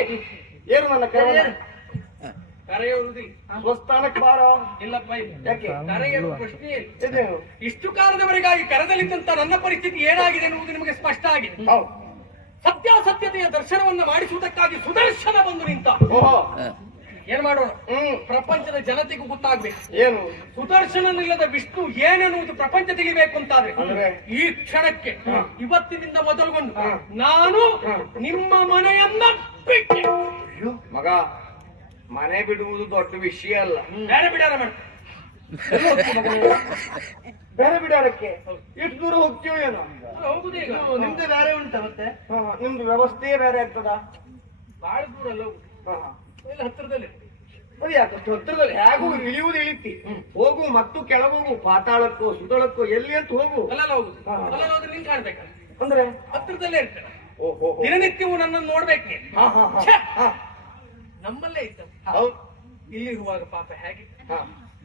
ಏನು ನನ್ನ ಕೈ ಕರೆಯುವುದಿಲ್ಲ. ಸ್ವಸ್ಥಾನಕ್ಕೆ ಬಾರೋ. ಇಲ್ಲಪ್ಪ ಇಲ್ಲ. ಯಾಕೆ? ಕರೆಯುವ ಪ್ರಶ್ನೆ ಇಲ್ಲ. ಇದೇನು? ಇಷ್ಟು ಕಾಲದವರೆಗಾಗಿ ಕರೆದಲ್ಲಿದ್ದಂತ ನನ್ನ ಪರಿಸ್ಥಿತಿ ಏನಾಗಿದೆ ಎನ್ನುವುದು ನಿಮಗೆ ಸ್ಪಷ್ಟ ಆಗಿದೆ. ಹೌದು. ಸತ್ಯಾಸತ್ಯತೆಯ ದರ್ಶನವನ್ನ ಮಾಡಿಸುವುದಕ್ಕಾಗಿ ಸುದರ್ಶನ ಬಂದು ನಿಂತ. ಓಹೋ. ಏನ್ ಮಾಡೋಣ? ಪ್ರಪಂಚದ ಜನತೆಗೂ ಗೊತ್ತಾಗ್ಬೇಕು. ಏನು? ಸುದರ್ಶನನಿಲ್ಲದ ವಿಷ್ಣು ಏನೆನ್ನುವುದು ಪ್ರಪಂಚ ತಿಳಿಬೇಕು ಅಂತಾದ್ರೆ ಅಂದ್ರೆ? ಈ ಕ್ಷಣಕ್ಕೆ ಇವತ್ತಿನಿಂದ ಮೊದಲುಗೊಂಡು ನಾನು ನಿಮ್ಮ ಮನೆಯನ್ನ ಬಿಟ್ಟೆ. ಮಗ, ಮನೆ ಬಿಡುವುದು ದೊಡ್ಡ ವಿಷಯ ಅಲ್ಲ. ಬೇರೆ ಬಿಡಾರ ಮಾಡ್ತೆ. ಬೇರೆ ಬಿಡಾರಕ್ಕೆ ಎಷ್ಟು ದೂರ ಹೋಗ್ತೀವೋ ಏನೋ. ಹೋಗುದು ಈಗ. ನಿಮ್ದು ಬೇರೆ ಉಂಟ ಮತ್ತೆ? ನಿಮ್ದು ವ್ಯವಸ್ಥೆಯೇ ಬೇರೆ ಆಗ್ತದ. ಬಹಳ ದೂರ ಅಲ್ಲ ಹೋಗುದು. ಇಲ್ಲ ಹತ್ತಿರದಲ್ಲಿ. ಅದು ಯಾಕಷ್ಟು ಹತ್ತಿರದಲ್ಲಿ ಹೇಗೂ ಇಳಿಯುವುದು ಇಳಿತಿ. ಹೋಗು ಮತ್ತು ಕೆಳಗೋಗು, ಪಾತಾಳಕ್ಕೋ ಸುತಳಕ್ಕೋ ಎಲ್ಲಿ ಅಂತ ಹೋಗು. ಅಲ್ಲ ಹೋಗುದು. ಅಲ್ಲ ಹೋದ್ರೆ ನಿನ್ ಕಾಣ್ಬೇಕ. ಅಂದ್ರೆ ಹತ್ತಿರದಲ್ಲೇ ಇರ್ತೇನೆ. ಓಹೋ. ದಿನನಿತ್ಯವೂ ನನ್ನನ್ನು ನೋಡ್ಬೇಕು ನೀನು. ಛೆ! ನಮ್ಮಲ್ಲೇ ಇದ್ದ. ಹೌದು. ಇಲ್ಲಿರುವಾಗ ಪಾಪ ಹೇಗೆ,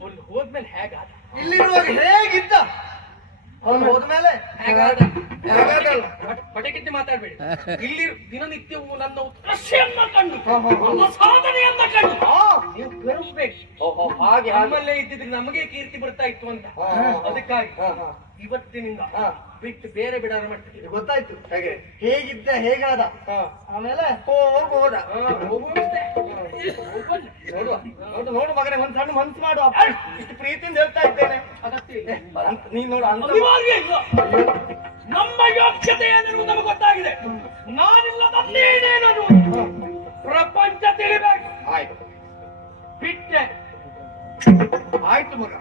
ಅಲ್ಲಿ ಹೋದ್ಮೇಲೆ ಹೇಗಾದ? ಇಲ್ಲಿರುವಾಗ ಹೇಗಿದ್ದ, ಅವನು ಹೋದ್ಮೇಲೆ ಹೇಗಾದ? ಹಾಗಾಗಲ್ಲ. ಪಟಕಿದ್ದು ಮಾತಾಡ್ಬೇಡಿ. ಇಲ್ಲಿ ದಿನನಿತ್ಯವೂ ನನ್ನ ಉತ್ಕರ್ಷೆಯನ್ನ ಕಂಡು, ನನ್ನ ಸಾಧನೆಯನ್ನ ಕಂಡು ನೀವು ಗರ್ವಬೇಕು. ಓಹೋ, ಹಾಗೆ ಹಾಗೆ. ನಮ್ಮಲ್ಲೇ ಇದ್ದಿದ್ರೆ ನಮಗೆ ಕೀರ್ತಿ ಬರ್ತಾ ಇತ್ತು ಅಂತ. ಅದಕ್ಕಾಗಿ ಇವತ್ತಿನಿಂದ ಬಿಟ್ಟು ಬೇರೆ ಬಿಡಾರ ಮಾಡ್ತೀವಿ. ಇದು ಗೊತ್ತಾಯ್ತು. ಹೇಗೆ ಹೇಗಿದ್ದ ಹೇಗಾದ, ಆಮೇಲೆ ಹೋಗೋದ. ಹೋಗುವಂತೆ. ನೋಡುವ. ನೋಡು ಮಗನೇ, ಒಂದ್ ಸಣ್ಣ ಮನ್ಸು ಮಾಡು. ಇಷ್ಟು ಪ್ರೀತಿಯಿಂದ ಹೇಳ್ತಾ ಇದ್ದೇನೆ. ಅಗತ್ಯ ಇಲ್ಲ. ನೀನ್ ನೋಡು ಅಂತ ಅನಿವಾರ್ಯ ಇಲ್ಲ. ನಮ್ಮ ಯೋಗ್ಯತೆ ಏನೆನ್ನುವುದು ನಮಗೆ ಗೊತ್ತಾಗಿದೆ. ನಾನಿಲ್ಲದ ನೀನೇನು ಪ್ರಪಂಚ ತಿಳಿಬೇಕು. ಆಯ್ತು. ಬಿಟ್ಟೆ. ಆಯ್ತು ಮಗ.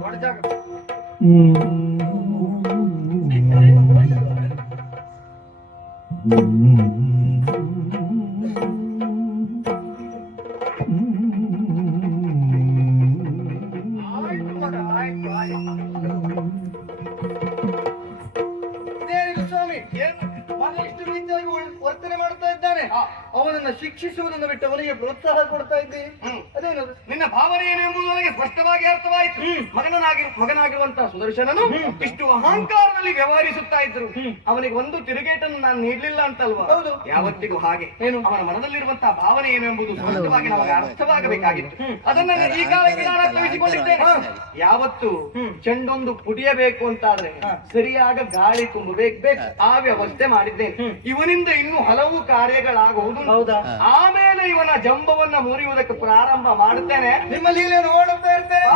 ನೋಡ ಜಾಗ. ಆಯ್ತು ಮಗ, ಆಯ್ತು ಆಯ್ತು. ಇದೇನಿದು ಸ್ವಾಮಿ, ಏನು? ಮಗ ಇಷ್ಟು ರೀತಿಯಾಗಿ ವರ್ತನೆ ಮಾಡ್ತಾ ಇದ್ದಾನೆ. ಅವನನ್ನ ಶಿಕ್ಷಿಸುವುದನ್ನು ಬಿಟ್ಟು ಅವನಿಗೆ ಪ್ರೋತ್ಸಾಹ ಕೊಡ್ತಾ ಇದ್ದಿ. ಅದೇನದು? ನಿನ್ನ ಭಾವನೆ ಏನು ಎಂಬುದು ನನಗೆ ಸ್ಪಷ್ಟವಾಗಿ ಅರ್ಥವಾಯಿತು. ಮಗನಾಗಿರುವಂತಹ ಸುದರ್ಶನನು ಇಷ್ಟು ಅಹಂಕಾರದಲ್ಲಿ ವ್ಯವಹರಿಸುತ್ತಾ ಇದ್ರು. ಅವನಿಗೆ ಒಂದು ತಿರುಗೇಟನ್ನು ನಾನು ನೀಡಲಿಲ್ಲ ಅಂತಲ್ವಾ? ಹೌದು. ಯಾವತ್ತಿಗೂ ಹಾಗೆ ಏನು? ಅವನ ಮನದಲ್ಲಿರುವಂತಹ ಭಾವನೆ ಏನು ಎಂಬುದು ಸ್ಪಷ್ಟವಾಗಿ ನಮಗೆ ಅರ್ಥವಾಗಬೇಕಾಗಿತ್ತು. ಅದನ್ನ ನಾನು ಈ ಕಾಲಕ್ಕೆ ನಾನು ಅರ್ಥವಿಸಿಕೊಂಡಿದ್ದೇನೆ. ಯಾವತ್ತು ಚೆಂಡೊಂದು ಪುಡಿಯಬೇಕು ಅಂತಾದ್ರೆ ಸರಿಯಾಗ ಗಾಳಿ ತುಂಬಬೇಕು, ಆ ವ್ಯವಸ್ಥೆ ಮಾಡಿದ್ದೇನೆ. ಇವನಿಂದ ಇನ್ನೂ ಹಲವು ಕಾರ್ಯಗಳಾಗುವುದು. ಹೌದಾ? ಆಮೇಲೆ ಇವನ ಜಂಬವನ್ನ ಮುರಿಯುವುದಕ್ಕೆ ಪ್ರಾರಂಭ ಮಾಡುತ್ತೇನೆ. ನಿಮ್ಮ ಲೀಲೆ ನೋಡುತ್ತಾ ಇರ್ತೇನೆ.